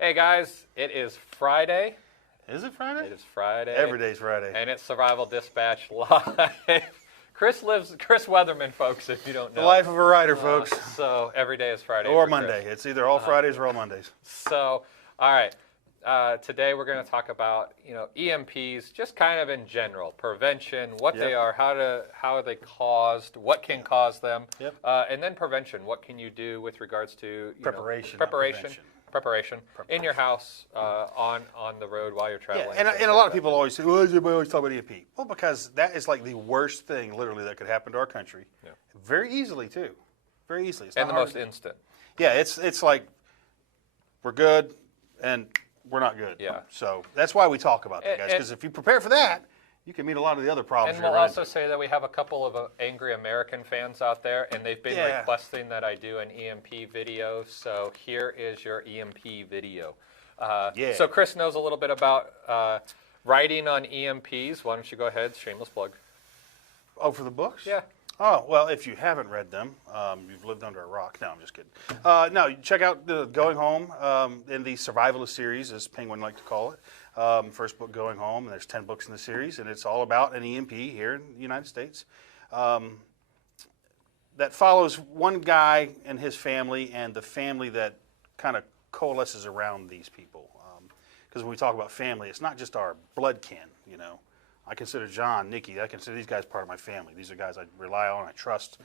Hey guys, it is Friday. Is it Friday? It is Friday. Every day's Friday. And it's Survival Dispatch Live. Chris Weatherman, folks, if you don't know. The life of a writer, folks. So every day is Friday. Or Monday. It's either all Fridays or all Mondays. So, all right. Today we're going to talk about, EMPs, just kind of in general, prevention, what they are, how are they caused, what can cause them, and then prevention. What can you do with regards to preparation in your house, on the road while you're traveling. Yeah, and a lot of people always say, "Well, everybody always talk about EMP." Well, because that is like the worst thing, literally, that could happen to our country. Yeah. Very easily too, very easily. It's not and the most instant. Yeah, it's like we're good and we're not good. Yeah. So that's why we talk about that, guys. Because if you prepare for that, you can meet a lot of the other problems. And we'll also say that we have a couple of angry American fans out there, and they've been requesting that I do an EMP video. So here is your EMP video. So Chris knows a little bit about writing on EMPs. Why don't you go ahead, shameless plug. Oh, for the books? Yeah. Oh, well, if you haven't read them, you've lived under a rock. No, I'm just kidding. No, check out the Going Home in the Survivalist series, as Penguin like to call it. First book, Going Home, and there's 10 books in the series, and it's all about an EMP here in the United States that follows one guy and his family and the family that kind of coalesces around these people. Because when we talk about family, it's not just our blood kin, I consider John, Nikki, I consider these guys part of my family. These are guys I rely on, I trust,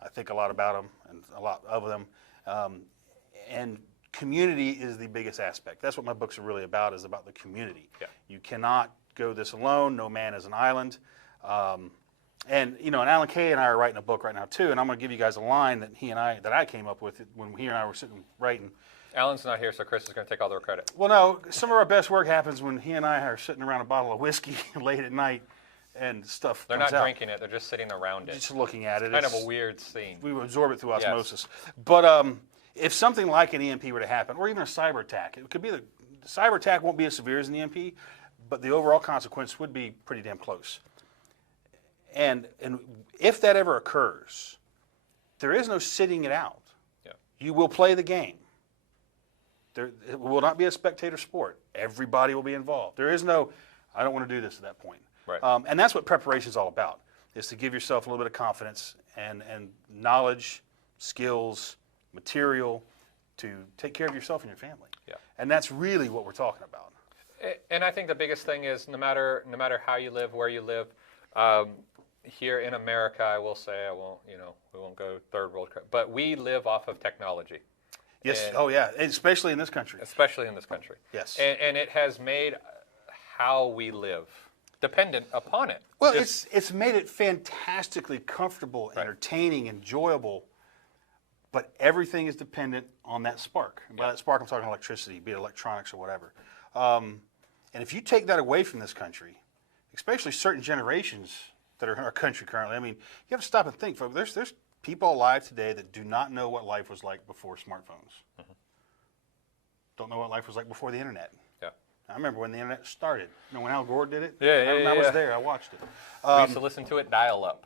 I think a lot about them and a lot of them. And community is the biggest aspect. That's what my books are really about, is about the community. Yeah. You cannot go this alone. No man is an island. And Alan Kay and I are writing a book right now too, and I'm going to give you guys a line that I came up with when he and I were sitting writing. Alan's not here, so Chris is going to take all the credit. Well, no, some of our best work happens when he and I are sitting around a bottle of whiskey late at night and stuff They're comes not out. drinking it, they're just sitting around it. Just looking at it. It's kind of a weird scene. We absorb it through osmosis. Yes. But if something like an EMP were to happen, or even a cyber attack, it could be the cyber attack won't be as severe as an EMP, but the overall consequence would be pretty damn close. And if that ever occurs, there is no sitting it out. Yeah. You will play the game. It will not be a spectator sport. Everybody will be involved. There is no, I don't want to do this at that point. Right. And that's what preparation is all about, is to give yourself a little bit of confidence and knowledge, skills, material to take care of yourself and your family. Yeah. And that's really what we're talking about. And I think the biggest thing is no matter how you live, where you live, here in America, I will say, we won't go third world, but we live off of technology. Yes. Especially in this country. Especially in this country. Yes. And it has made how we live dependent upon it. Well, it's made it fantastically comfortable, entertaining, enjoyable, but everything is dependent on that spark. And by that spark, I'm talking electricity, be it electronics or whatever. And if you take that away from this country, especially certain generations that are in our country currently, I mean, you have to stop and think, folks. There's people alive today that do not know what life was like before smartphones. Mm-hmm. Don't know what life was like before the internet. Yeah. I remember when the internet started. When Al Gore did it? I was there. I watched it. We used to listen to it dial up.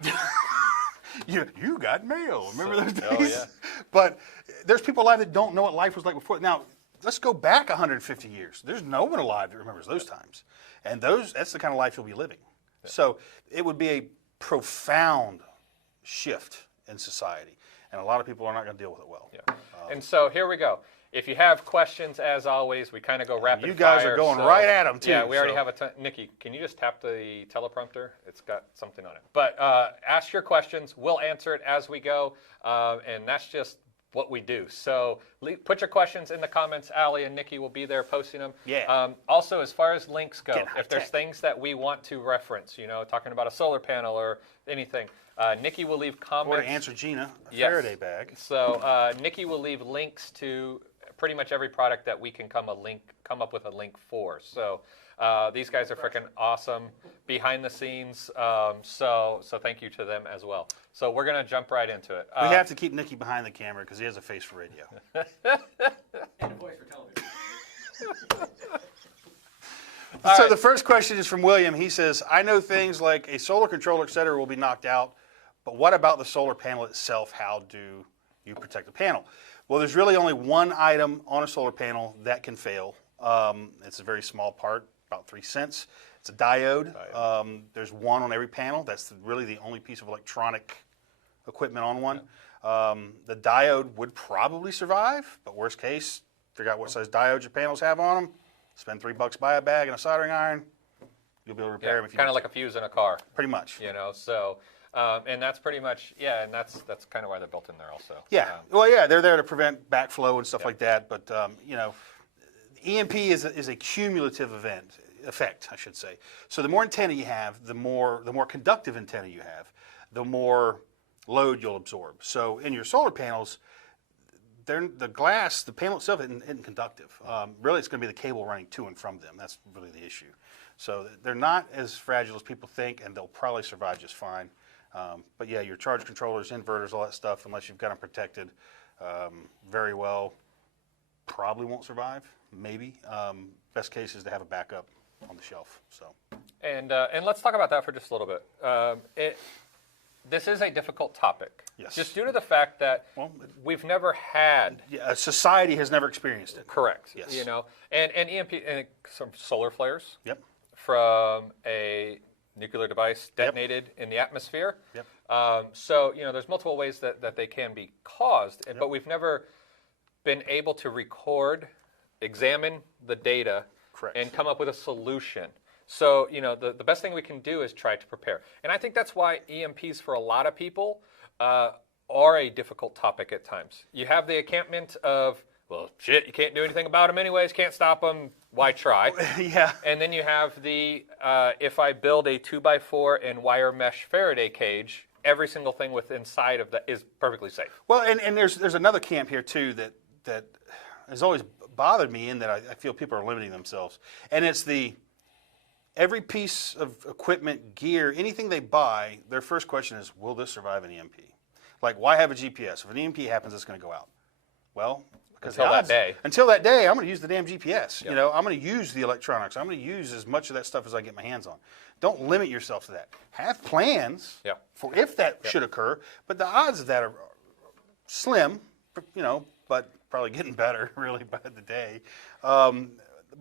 You got mail. Remember those days? Oh, yeah. But there's people alive that don't know what life was like before. Now, let's go back 150 years. There's no one alive that remembers those times. And that's the kind of life you'll be living. Yeah. So it would be a profound shift in society, and a lot of people are not going to deal with it well. Yeah. And so here we go. If you have questions, as always, we kind of go rapid fire. You guys are going right at them, too. Yeah, we already have a ton. Nikki, can you just tap the teleprompter? It's got something on it. But ask your questions. We'll answer it as we go, and that's just what we do. So put your questions in the comments. Allie and Nikki will be there posting them. Yeah. Also, as far as links go, if there's things that we want to reference, talking about a solar panel or anything, Nikki will leave comments. Or to answer Gina, a Faraday bag. So Nikki will leave links to pretty much every product that we can come up with a link for. So these guys are freaking awesome behind the scenes. So thank you to them as well. So we're going to jump right into it. We have to keep Nikki behind the camera because he has a face for radio. And a voice for television. So the first question is from William. He says, I know things like a solar controller, et cetera, will be knocked out, but what about the solar panel itself? How do you protect the panel. Well, there's really only one item on a solar panel that can fail. It's a very small part, about 3 cents. It's a diode. There's one on every panel. That's really the only piece of electronic equipment on one. The diode would probably survive, but worst case, figure out what size diodes your panels have on them, spend $3, buy a bag and a soldering iron, you'll be able to repair them if you kind of need like a fuse in a car. Pretty much. You know, so, and that's pretty much, and that's kind of why they're built in there also. Yeah, well, yeah, they're there to prevent backflow and stuff like that, but, you know, EMP is a cumulative effect, I should say. So the more antenna you have, the more conductive antenna you have, the more load you'll absorb. So in your solar panels, the glass, the panel itself isn't conductive. Really, it's going to be the cable running to and from them. That's really the issue. So they're not as fragile as people think, and they'll probably survive just fine. But yeah, your charge controllers, inverters, all that stuff, unless you've got them protected very well, probably won't survive. Maybe. Best case is to have a backup on the shelf. So. And let's talk about that for just a little bit. This is a difficult topic. Yes. Just due to the fact that we've never had. Yeah, society has never experienced it. Correct. Yes. You know, and EMP and some solar flares. Yep. From a nuclear device detonated in the atmosphere. Yep. So you know, there's multiple ways that they can be caused, but we've never been able to record, examine the data, and come up with a solution. So, you know, the best thing we can do is try to prepare. And I think that's why EMPs for a lot of people are a difficult topic at times. You have the encampment of, well, shit, you can't do anything about them anyways, can't stop them, why try? Yeah. And then you have the, if I build a 2x4 and wire mesh Faraday cage, every single thing within inside of that is perfectly safe. Well, and there's another camp here, too, that has always bothered me in that I feel people are limiting themselves. And it's every piece of equipment, gear, anything they buy, their first question is, will this survive an EMP? Like, why have a GPS? If an EMP happens, it's going to go out. Well, because until that day, I'm going to use the damn GPS. Yep. You know, I'm going to use the electronics. I'm going to use as much of that stuff as I get my hands on. Don't limit yourself to that. Have plans for if that should occur, but the odds of that are slim, you know, but probably getting better really by the day.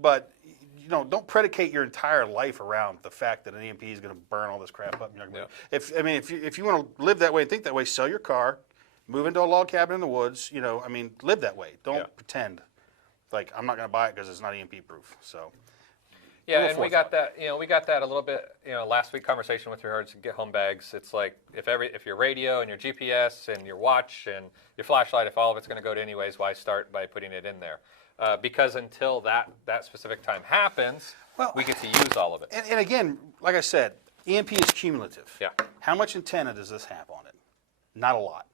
But you know, don't predicate your entire life around the fact that an EMP is going to burn all this crap up. You're not gonna if you want to live that way and think that way, sell your car, move into a log cabin in the woods. You know, I mean, live that way. Don't pretend like I'm not going to buy it because it's not EMP proof. So. Yeah, and we got that. You know, we got that a little bit. You know, last week conversation with your get home bags. It's like if your radio and your GPS and your watch and your flashlight, if all of it's going to go to anyways, why start by putting it in there? Because until that specific time happens, we get to use all of it. And again, like I said, EMP is cumulative. Yeah. How much antenna does this have on it? Not a lot.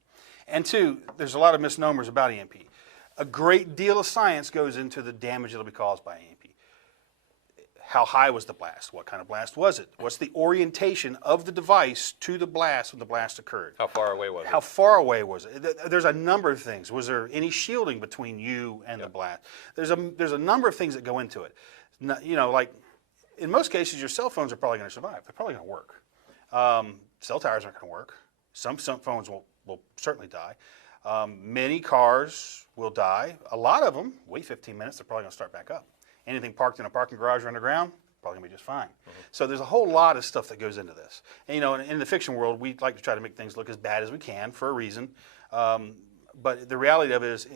And two, there's a lot of misnomers about EMP. A great deal of science goes into the damage that will be caused by EMP. How high was the blast? What kind of blast was it? What's the orientation of the device to the blast when the blast occurred? How far away was it? How far away was it? There's a number of things. Was there any shielding between you and the blast? There's a number of things that go into it. You know, like in most cases, your cell phones are probably going to survive. They're probably going to work. Cell towers aren't going to work. Some phones will certainly die. Many cars will die. A lot of them, wait 15 minutes, they're probably going to start back up. Anything parked in a parking garage or underground, probably going to be just fine. So there's a whole lot of stuff that goes into this. And, you know, in the fiction world, we like to try to make things look as bad as we can for a reason. But the reality of it is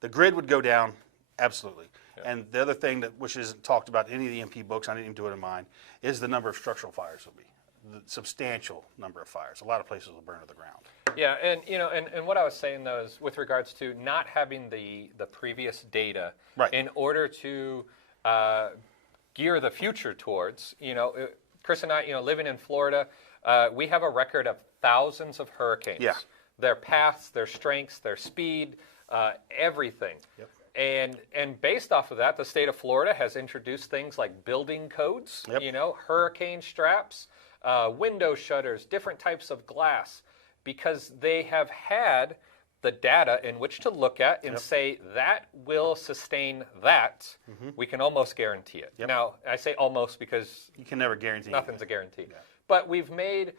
the grid would go down, absolutely. And the other thing which isn't talked about in any of the EMP books, I didn't even do it in mine, is the number of structural fires will be. The substantial number of fires. A lot of places will burn to the ground. Yeah, and you know, and what I was saying though is with regards to not having the previous data in order to gear the future towards, you know, Chris and I, you know, living in Florida, we have a record of thousands of hurricanes. Yeah. Their paths, their strengths, their speed, everything. Yep. And based off of that, the state of Florida has introduced things like building codes, you know, hurricane straps, window shutters, different types of glass, because they have had the data in which to look at and say that will sustain that. We can almost guarantee it. Now, I say almost because you can never guarantee nothing's a guarantee. Yeah. But we've made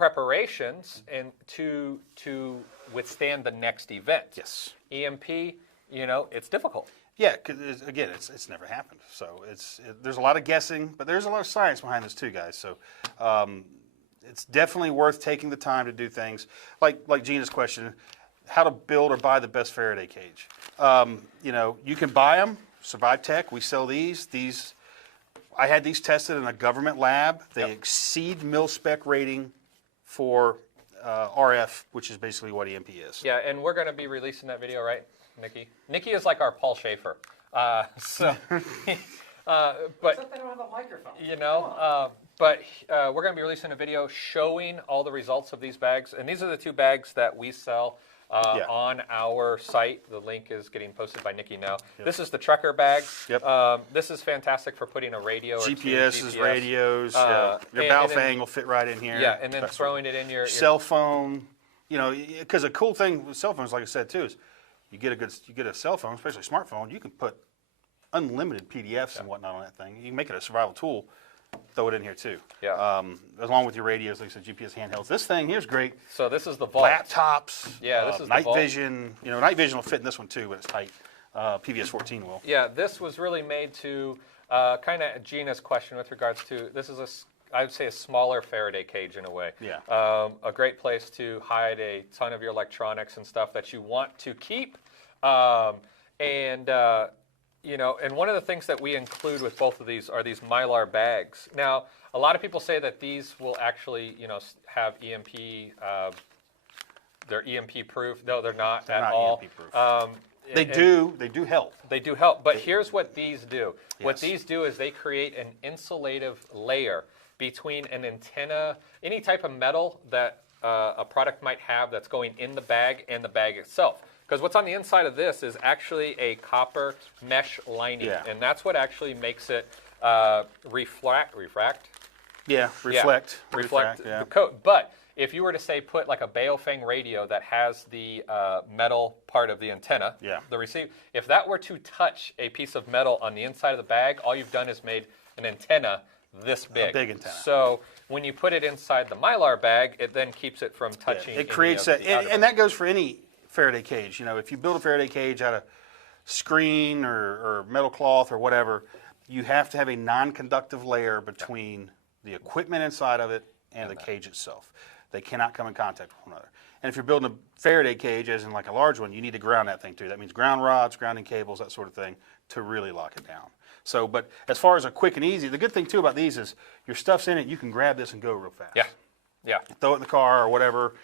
preparations and to withstand the next event. Yes. EMP, it's difficult. Yeah, 'cause again, it's never happened. So there's a lot of guessing, but there's a lot of science behind this too, guys. So it's definitely worth taking the time to do things like Gina's question, how to build or buy the best Faraday cage. You can buy them. Survive Tech, we sell these. I had these tested in a government lab. They exceed mil-spec rating for RF, which is basically what EMP is. Yeah, and we're going to be releasing that video, right, Nikki? Nikki is like our Paul Schaefer. But Except they don't have a microphone. we're going to be releasing a video showing all the results of these bags, and these are the 2 bags that we sell on our site. The link is getting posted by Nikki now. Yep. This is the trucker bag. Yep. This is fantastic for putting a radio or GPS, radios. Your Baofeng will fit right in here. Yeah, and then throwing it in your cell phone. Because a cool thing with cell phones, like I said too, is you get a cell phone, especially a smartphone, you can put unlimited PDFs and whatnot on that thing. You can make it a survival tool. Throw it in here too. Yeah. Along with your radios, like I said, GPS handhelds. This thing here's great. So this is the vault. Laptops. Yeah, this is night the vault. vision. Night vision will fit in this one too, but it's tight. PVS 14 will. Yeah, this was really made to kind of Gina's question with regards to this is I would say a smaller Faraday cage in a way. Yeah. A great place to hide a ton of your electronics and stuff that you want to keep. And one of the things that we include with both of these are these Mylar bags. Now, a lot of people say that these will actually, have EMP, they're EMP proof. No, they're not They're at not all. EMP proof. They do help. They do help, but here's what these do. Yes. What these do is they create an insulative layer between an antenna, any type of metal that a product might have that's going in the bag and the bag itself. Because what's on the inside of this is actually a copper mesh lining, and that's what actually makes it reflect the coat. But if you were to say put like a Baofeng radio that has the metal part of the antenna, the receiver, if that were to touch a piece of metal on the inside of the bag, all you've done is made an antenna this big. A big antenna. So when you put it inside the Mylar bag, it then keeps it from touching. It creates and that goes for any Faraday cage. If you build a Faraday cage out of screen or metal cloth or whatever, you have to have a non-conductive layer between the equipment inside of it and the cage itself. They cannot come in contact with one another. And if you're building a Faraday cage, as in like a large one, you need to ground that thing too. That means ground rods, grounding cables, that sort of thing, to really lock it down. So, but as far as a quick and easy, the good thing too about these is your stuff's in it, you can grab this and go real fast. Yeah. Throw it in the car or whatever.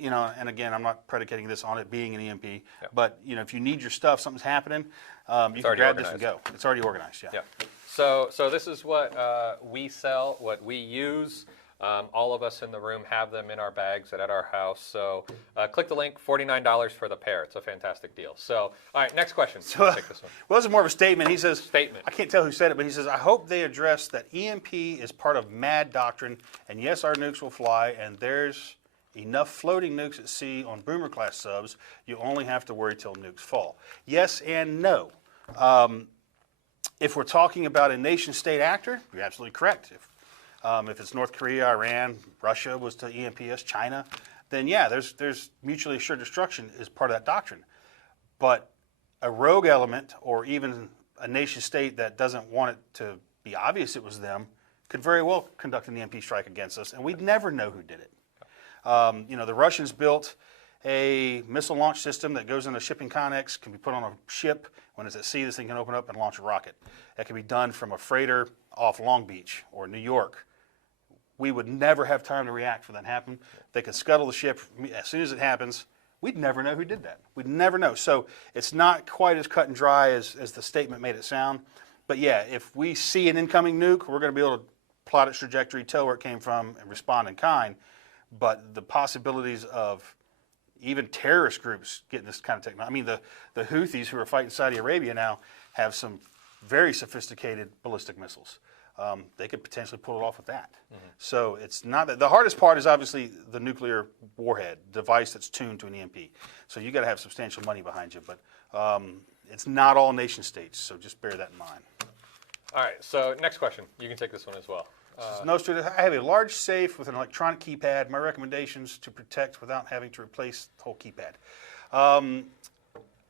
And again, I'm not predicating this on it being an EMP, but if you need your stuff, something's happening, you can grab this and go. It's already organized, yeah. So this is what we sell, what we use. All of us in the room have them in our bags and at our house. So click the link, $49 for the pair. It's a fantastic deal. So, all right, next question. So, take this one. Well, this is more of a statement. He says, Statement. I can't tell who said it, but he says, I hope they address that EMP is part of MAD doctrine, and yes, our nukes will fly, and there's enough floating nukes at sea on boomer-class subs, you only have to worry till nukes fall. Yes and no. If we're talking about a nation-state actor, you're absolutely correct. If it's North Korea, Iran, Russia was to EMP us, China, then yeah, there's mutually assured destruction is part of that doctrine. But a rogue element or even a nation-state that doesn't want it to be obvious it was them could very well conduct an EMP strike against us, and we'd never know who did it. The Russians built a missile launch system that goes into shipping connex, can be put on a ship. When it's at sea, this thing can open up and launch a rocket. That can be done from a freighter off Long Beach or New York. We would never have time to react for that to happen. They could scuttle the ship as soon as it happens. We'd never know who did that. We'd never know. So it's not quite as cut and dry as the statement made it sound. But yeah, if we see an incoming nuke, we're going to be able to plot its trajectory, tell where it came from, and respond in kind. But the possibilities of even terrorist groups getting this kind of technology. I mean, the Houthis who are fighting Saudi Arabia now have some very sophisticated ballistic missiles. They could potentially pull it off with that. Mm-hmm. So it's not that. The hardest part is obviously the nuclear warhead device that's tuned to an EMP. So you got to have substantial money behind you. But it's not all nation states. So just bear that in mind. All right. So next question. You can take this one as well. No, I have a large safe with an electronic keypad. My recommendations to protect without having to replace the whole keypad.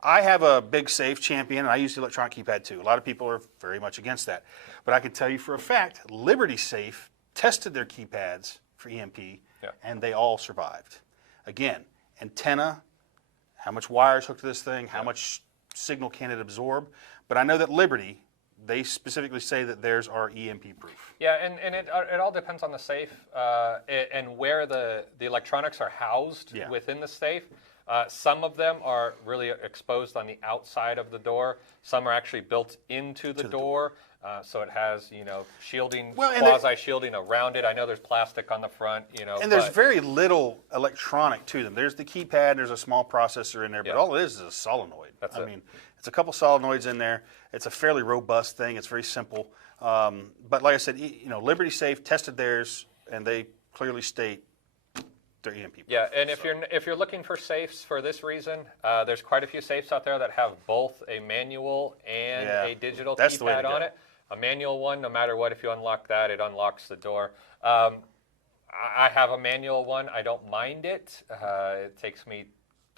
I have a big safe Champion, and I use the electronic keypad too. A lot of people are very much against that. But I can tell you for a fact, Liberty Safe tested their keypads for EMP, and they all survived. Again, antenna, how much wire is hooked to this thing, how much signal can it absorb. But I know that Liberty, they specifically say that theirs are EMP proof. Yeah, and it all depends on the safe and where the electronics are housed within the safe. Some of them are really exposed on the outside of the door. Some are actually built into the door. So it has, shielding, quasi-shielding around it. I know there's plastic on the front, And there's very little electronic to them. There's the keypad, and there's a small processor in there, but all it is a solenoid. I mean, it's a couple solenoids in there. It's a fairly robust thing. It's very simple. But like I said, Liberty Safe tested theirs, and they clearly state they're EMP proof. Yeah, and if you're looking for safes for this reason, there's quite a few safes out there that have both a manual and a digital keypad on it. A manual one, no matter what, if you unlock that, it unlocks the door. I have a manual one. I don't mind it. It takes me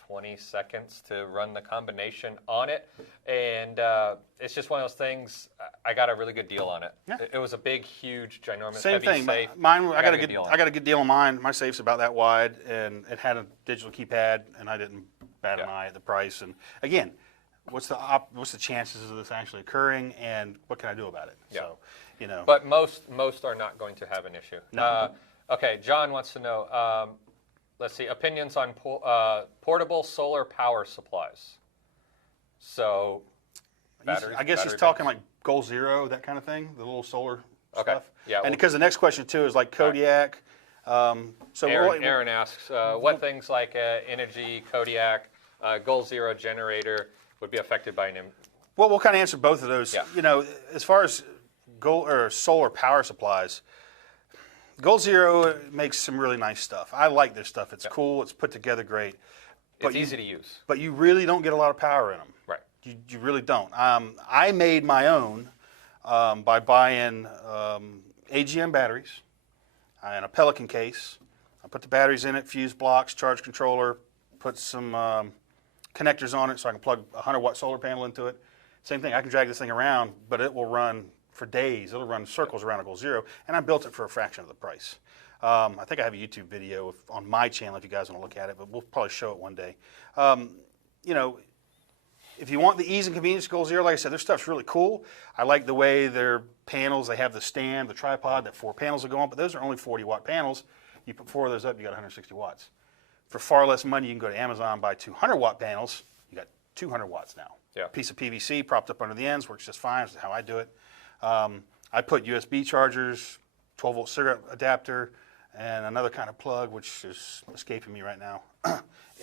20 seconds to run the combination on it. And it's just one of those things, I got a really good deal on it. Yeah. It was a big, huge, ginormous, heavy safe. Mine, I got a good deal on mine. My safe's about that wide, and it had a digital keypad, and I didn't bat an eye at the price. And again, what's the chances of this actually occurring, and what can I do about it? Yeah. So, But most are not going to have an issue. No. Okay, John wants to know, let's see, opinions on portable solar power supplies. So, batteries, I guess he's talking like Goal Zero, that kind of thing, the little solar stuff. Yeah. And because the next question too is like Kodiak. Aaron asks, what things like Energy, Kodiak, Goal Zero generator would be affected by an EMP? Well, we'll kind of answer both of those. Yeah. As far as solar power supplies, Goal Zero makes some really nice stuff. I like this stuff. It's cool. It's put together great. It's easy to use. But you really don't get a lot of power in them. Right. You really don't. I made my own by buying AGM batteries and a Pelican case. I put the batteries in it, fuse blocks, charge controller, put some connectors on it so I can plug a 100-watt solar panel into it. Same thing. I can drag this thing around, but it will run for days. It'll run circles around a Goal Zero, and I built it for a fraction of the price. I think I have a YouTube video on my channel if you guys want to look at it, but we'll probably show it one day. If you want the ease and convenience of Goal Zero, like I said, their stuff's really cool. I like the way their panels, they have the stand, the tripod, that 4 panels will go on, but those are only 40-watt panels. You put 4 of those up, you got 160 watts. For far less money, you can go to Amazon, buy 200-watt panels. You got 200 watts now. Yeah. A piece of PVC propped up under the ends, works just fine. That's how I do it. I put USB chargers, 12-volt cigarette adapter, and another kind of plug, which is escaping me right now,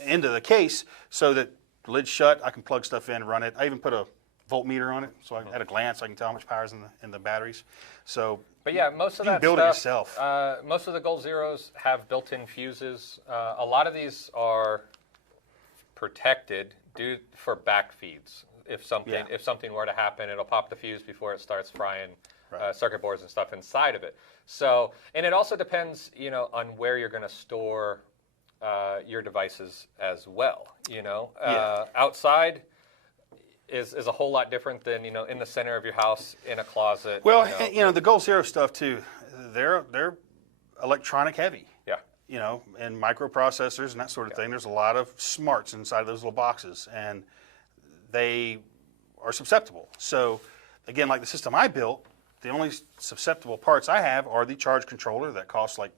into the case so that the lid's shut, I can plug stuff in, run it. I even put a voltmeter on it, so at a glance I can tell how much power is in the batteries. So, but yeah, most of that build stuff, it yourself. Most of the Goal Zeros have built-in fuses. A lot of these are protected for back feeds. If something were to happen, it'll pop the fuse before it starts frying circuit boards and stuff inside of it. So, and it also depends, on where you're going to store your devices as well. Outside is a whole lot different than in the center of your house in a closet. Well, the Goal Zero stuff too. They're electronic heavy. Yeah. And microprocessors and that sort of thing. There's a lot of smarts inside of those little boxes, and they are susceptible. So, again, like the system I built, the only susceptible parts I have are the charge controller that costs like,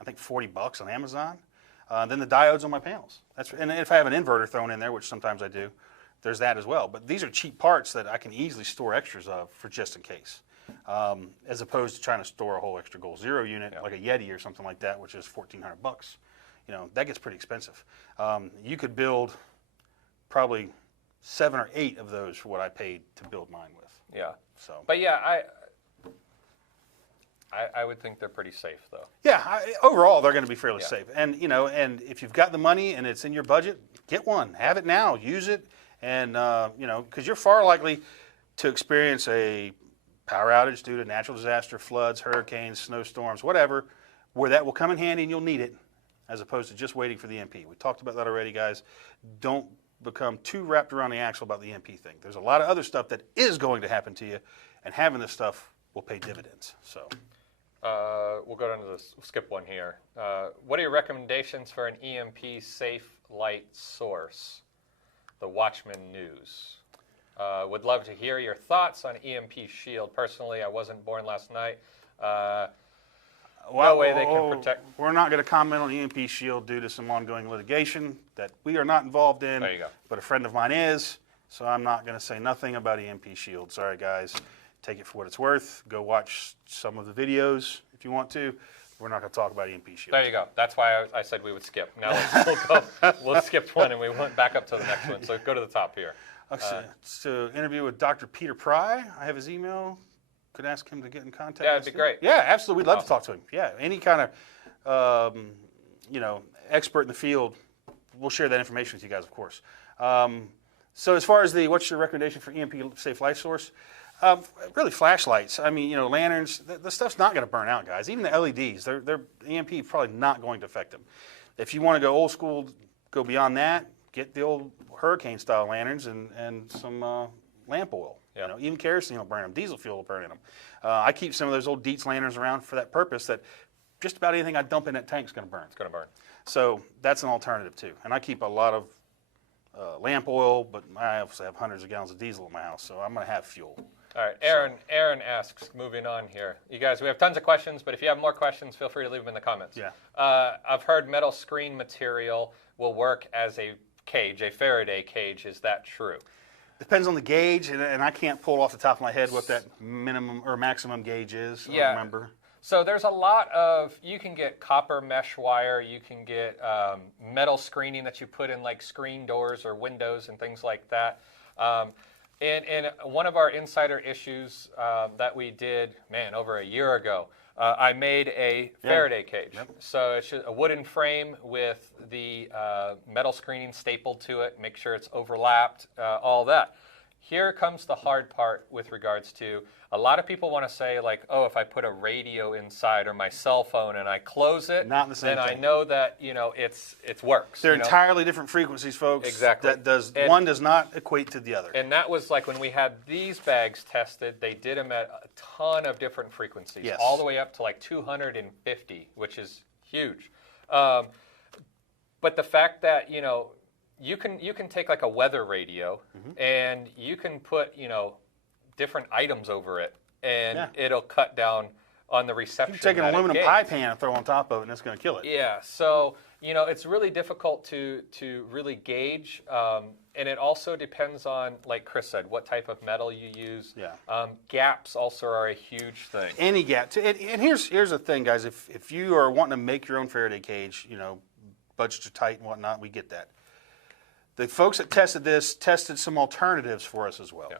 I think $40 on Amazon. Then the diodes on my panels. And if I have an inverter thrown in there, which sometimes I do, there's that as well. But these are cheap parts that I can easily store extras of for just in case, as opposed to trying to store a whole extra Goal Zero unit like a Yeti or something like that, which is $1,400. That gets pretty expensive. You could build probably 7 or 8 of those for what I paid to build mine with. Yeah. So. But yeah, I would think they're pretty safe, though. Yeah, overall they're going to be fairly safe. And and if you've got the money and it's in your budget, get one. Have it now. Use it, and because you're far likely to experience a power outage due to natural disaster, floods, hurricanes, snowstorms, whatever, where that will come in handy and you'll need it, as opposed to just waiting for the EMP. We talked about that already, guys. Don't become too wrapped around the axle about the EMP thing. There's a lot of other stuff that is going to happen to you, and having this stuff will pay dividends. So, we'll go down to this. We'll skip one here. What are your recommendations for an EMP safe light source? The Watchman News. Would love to hear your thoughts on EMP shield. Personally, I wasn't born last night. No way they can protect. We're not going to comment on EMP shield due to some ongoing litigation that we are not involved in. There you go. But a friend of mine is, so I'm not going to say nothing about EMP shield. Sorry, guys. Take it for what it's worth. Go watch some of the videos if you want to. We're not going to talk about EMP shield. There you go. That's why I said we would skip. Now we'll skip one, and we went back up to the next one. So go to the top here. It's an interview with Dr. Peter Pry. I have his email. Could ask him to get in contact. Yeah, it'd be great. Yeah, absolutely. We'd love to talk to him. Yeah, any kind of, expert in the field, we'll share that information with you guys, of course. So as far as what's your recommendation for EMP safe light source? Really flashlights. I mean, lanterns. The stuff's not going to burn out, guys. Even the LEDs, they're EMP probably not going to affect them. If you want to go old school, go beyond that, get the old hurricane-style lanterns and some lamp oil. Yeah. Even kerosene will burn them. Diesel fuel will burn in them. I keep some of those old Dietz lanterns around for that purpose. That just about anything I dump in that tank is going to burn. It's going to burn. So that's an alternative too. And I keep a lot of lamp oil, but I obviously have hundreds of gallons of diesel in my house, so I'm going to have fuel. All right, Aaron asks, moving on here. You guys, we have tons of questions, but if you have more questions, feel free to leave them in the comments. Yeah. I've heard metal screen material will work as a cage, a Faraday cage. Is that true? Depends on the gauge, and I can't pull off the top of my head what that minimum or maximum gauge is. I don't remember. So there's a lot of, you can get copper mesh wire, you can get metal screening that you put in like screen doors or windows and things like that. In one of our insider issues that we did, over a year ago, I made a Faraday cage. Yep. So it's just a wooden frame with the metal screening stapled to it, make sure it's overlapped, all that. Here comes the hard part with regards to, a lot of people want to say like, oh, if I put a radio inside or my cell phone and I close it, Not the same then thing. I know that, it works. They're entirely different frequencies, folks. Exactly. One does not equate to the other. And that was like when we had these bags tested, they did them at a ton of different frequencies, Yes. all the way up to like 250, which is huge. But the fact that, you can take like a weather radio and you can put, different items over it and it'll cut down on the reception. You can take an that it aluminum gets. pie pan and throw on top of it, and it's going to kill it. Yeah, so it's really difficult to really gauge, and it also depends on, like Chris said, what type of metal you use. Yeah. Gaps also are a huge thing. Any gap. And here's the thing, guys. If you are wanting to make your own Faraday cage, budgets are tight and whatnot, we get that. The folks that tested this tested some alternatives for us as well. Yeah.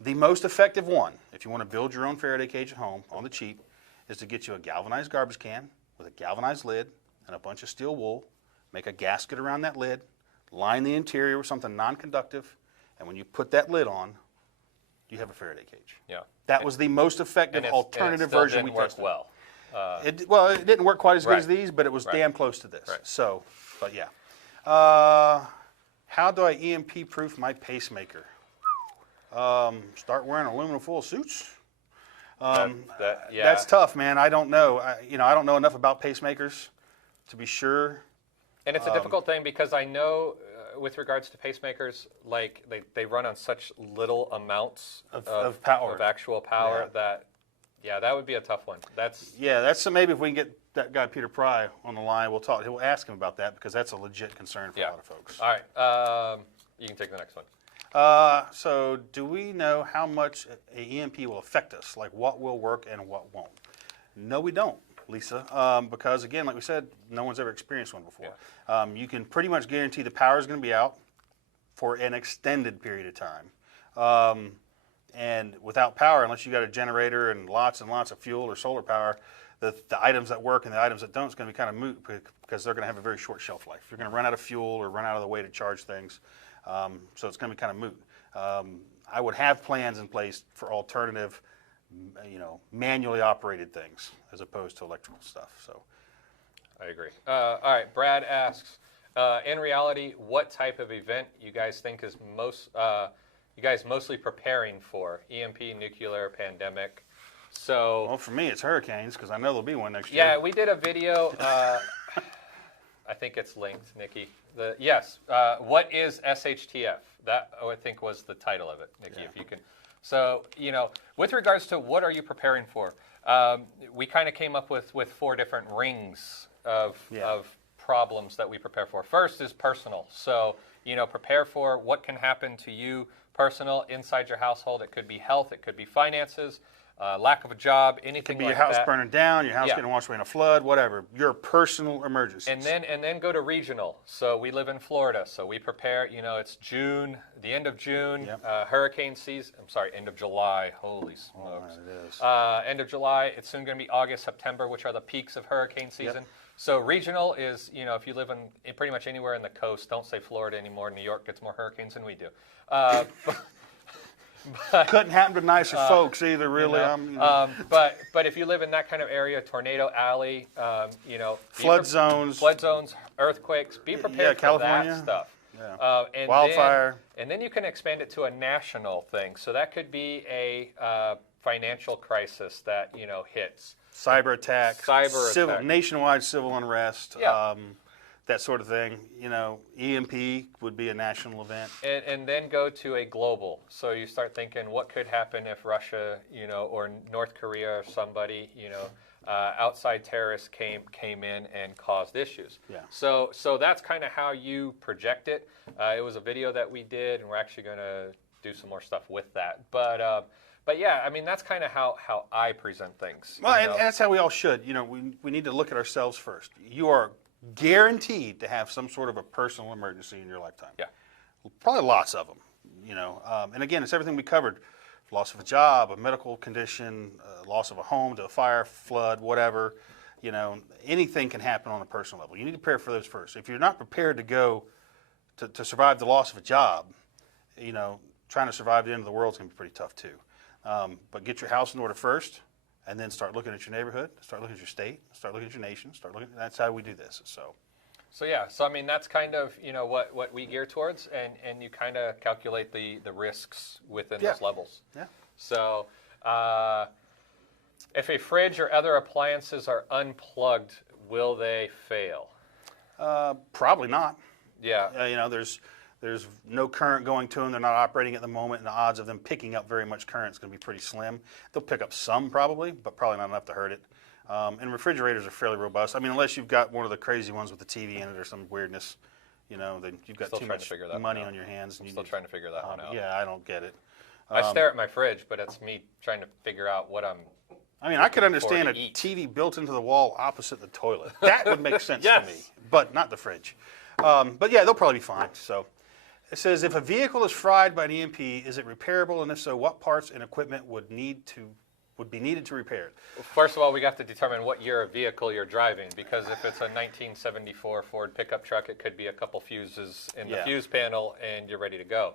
The most effective one, if you want to build your own Faraday cage at home on the cheap, is to get you a galvanized garbage can with a galvanized lid and a bunch of steel wool, make a gasket around that lid, line the interior with something non-conductive, and when you put that lid on, you have a Faraday cage. Yeah. That was the most effective alternative version we tested. Didn't work well. It didn't work quite as good as Right. these, but it was damn close to this. Right. So, but yeah. How do I EMP proof my pacemaker? Start wearing aluminum foil suits. That's tough, man. I don't know. I don't know enough about pacemakers to be sure. And it's a difficult thing because I know with regards to pacemakers, like they run on such little amounts of power, of actual power that would be a tough one. That's so maybe if we can get that guy Peter Pry on the line, we'll ask him about that because that's a legit concern for a lot of folks. All right, you can take the next one. So do we know how much an EMP will affect us? Like what will work and what won't? No, we don't, Lisa, because again, like we said, no one's ever experienced one before. Yeah. You can pretty much guarantee the power is going to be out for an extended period of time. And without power, unless you got a generator and lots of fuel or solar power, the items that work and the items that don't is going to be kind of moot because they're going to have a very short shelf life. You're going to run out of fuel or run out of the way to charge things. So it's going to be kind of moot. I would have plans in place for alternative manually operated things as opposed to electrical stuff. So, I agree. All right, Brad asks, in reality, what type of event you guys think is you guys mostly preparing for? EMP, nuclear, pandemic. So, well, for me, it's hurricanes because I know there'll be one next yeah, year. we did a video. I think it's linked, Nikki. Yes. What is SHTF? That I think was the title of it, Nikki. If you can. So with regards to what are you preparing for, we kind of came up with 4 different rings of problems that we prepare for. First is personal. So prepare for what can happen to you personal inside your household. It could be health. It could be finances. Lack of a job, anything like that. It could be your house burning down, your house getting washed away in a flood, whatever. Your personal emergencies. And then go to regional. So we live in Florida, so we prepare. It's June, the end of June, hurricane season. I'm sorry, end of July. Holy smokes! It is. End of July. It's soon going to be August, September, which are the peaks of hurricane season. So regional is, if you live in pretty much anywhere in the coast. Don't say Florida anymore. New York gets more hurricanes than we do. Couldn't happen to nicer folks either, really. But if you live in that kind of area, tornado alley, flood zones, earthquakes, be prepared for that stuff. Yeah. Wildfire. And then you can expand it to a national thing. So that could be a financial crisis that hits. Cyber attack, attack. Nationwide civil unrest. That sort of thing. EMP would be a national event. And then go to a global. So you start thinking, what could happen if Russia, or North Korea or somebody, outside terrorists came in and caused issues. Yeah. So that's kind of how you project it. It was a video that we did, and we're actually going to do some more stuff with that. But yeah, I mean, that's kind of how I present things. Well, and that's how we all should. We need to look at ourselves first. You are guaranteed to have some sort of a personal emergency in your lifetime. Yeah. Probably lots of them, and again, it's everything we covered. Loss of a job, a medical condition, loss of a home to a fire, flood, whatever. Anything can happen on a personal level. You need to prepare for those first. If you're not prepared to go to survive the loss of a job, trying to survive the end of the world is going to be pretty tough too. But get your house in order first. And then start looking at your neighborhood, start looking at your state, start looking at your nation, that's how we do this. So I mean, that's kind of, what we gear towards, and you kind of calculate the risks within those levels. Yeah. So if a fridge or other appliances are unplugged, will they fail? Probably not. Yeah. There's no current going to them. They're not operating at the moment, and the odds of them picking up very much current is going to be pretty slim. They'll pick up some probably, but probably not enough to hurt it. And refrigerators are fairly robust. I mean, unless you've got one of the crazy ones with the TV in it or some weirdness, then you've got too much money on your hands. I'm still trying to figure that one out. Yeah, I don't get it. I stare at my fridge, but it's me trying to figure out what I could understand a TV built into the wall opposite the toilet. That would make sense to me, but not the fridge. But yeah, they'll probably be fine. So. It says, if a vehicle is fried by an EMP, is it repairable, and if so, what parts and equipment would be needed to repair it? Well, first of all, we have to determine what year of vehicle you're driving, because if it's a 1974 Ford pickup truck, it could be a couple fuses in the fuse panel, and you're ready to go.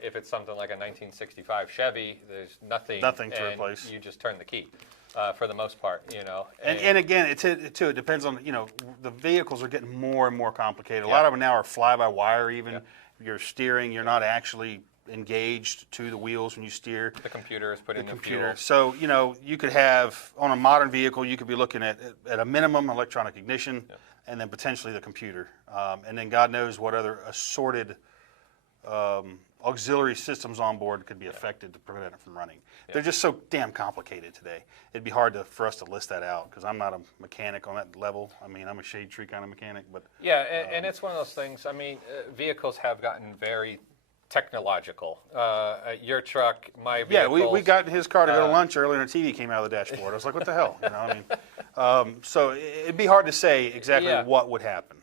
If it's something like a 1965 Chevy, there's nothing to replace. You just turn the key. For the most part, And again, it depends on, the vehicles are getting more and more complicated. A lot of them now are fly-by-wire even. Yeah. You're steering, you're not actually engaged to the wheels when you steer. The computer is putting in the fuel. So, you could have, on a modern vehicle, you could be looking at a minimum electronic ignition, and then potentially the computer. And then God knows what other assorted auxiliary systems on board could be affected to prevent it from running. They're just so damn complicated today. It'd be hard for us to list that out because I'm not a mechanic on that level. I mean, I'm a shade tree kind of mechanic, but and it's one of those things. I mean, vehicles have gotten very technological. Your truck, my vehicle. Yeah, we got in his car to go to lunch earlier, and a TV came out of the dashboard. I was like, what the hell? So it'd be hard to say exactly what would happen.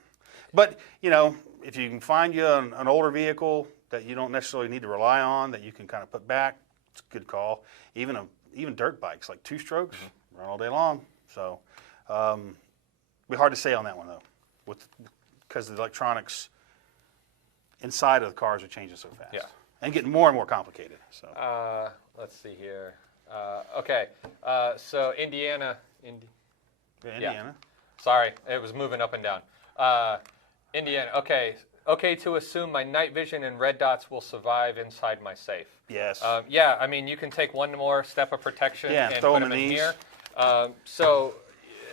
But if you can find you an older vehicle that you don't necessarily need to rely on, that you can kind of put back, it's a good call. Even dirt bikes, like 2-strokes, run all day long. So it'd be hard to say on that one, though, because the electronics inside of the cars are changing so fast. Yeah. And getting more and more complicated. So let's see here. Okay, so Indiana. Yeah, Indiana. Sorry, it was moving up and down. Indiana. Okay to assume my night vision and red dots will survive inside my safe. Yes. Yeah, I mean, you can take one more step of protection and throw put them them in in here. So,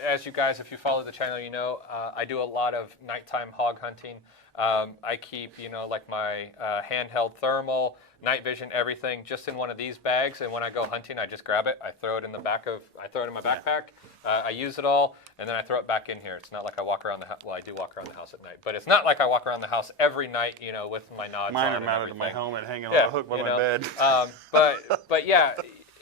as you guys, if you follow the channel, you know I do a lot of nighttime hog hunting. I keep, like my handheld thermal, night vision, everything, just in one of these bags. And when I go hunting, I just grab it. I throw it in my backpack. I use it all, and then I throw it back in here. It's not like I walk around the house. Well, I do walk around the house at night, but it's not like I walk around the house every night, with my nods Mine on are mounted to my helmet, hanging on a hook by my bed. But yeah.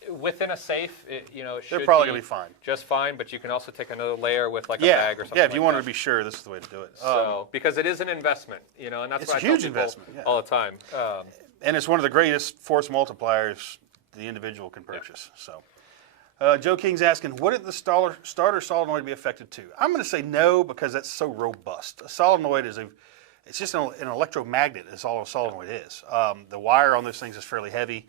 Within a safe, it should They're probably gonna be fine. Just fine. But you can also take another layer with like a bag or something. Yeah, if you like wanted that. to be sure, this is the way to do it. So because it is an investment, and that's it's what a I tell huge people investment all the time. And it's one of the greatest force multipliers the individual can purchase. So, Joe King's asking, would it the starter solenoid be affected too? I'm going to say no because that's so robust. A solenoid it's just an electromagnet. Is all a solenoid is. The wire on those things is fairly heavy.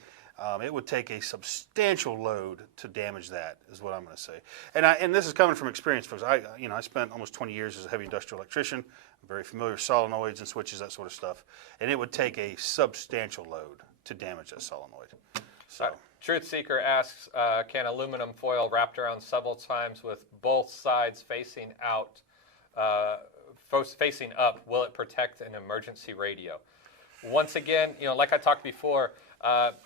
It would take a substantial load to damage that, is what I'm going to say. And this is coming from experience, folks. I spent almost 20 years as a heavy industrial electrician. I'm very familiar with solenoids and switches, that sort of stuff. And it would take a substantial load to damage that solenoid. So, Truth Seeker asks, can aluminum foil wrapped around several times with both sides facing out, facing up, will it protect an emergency radio? Once again, like I talked before,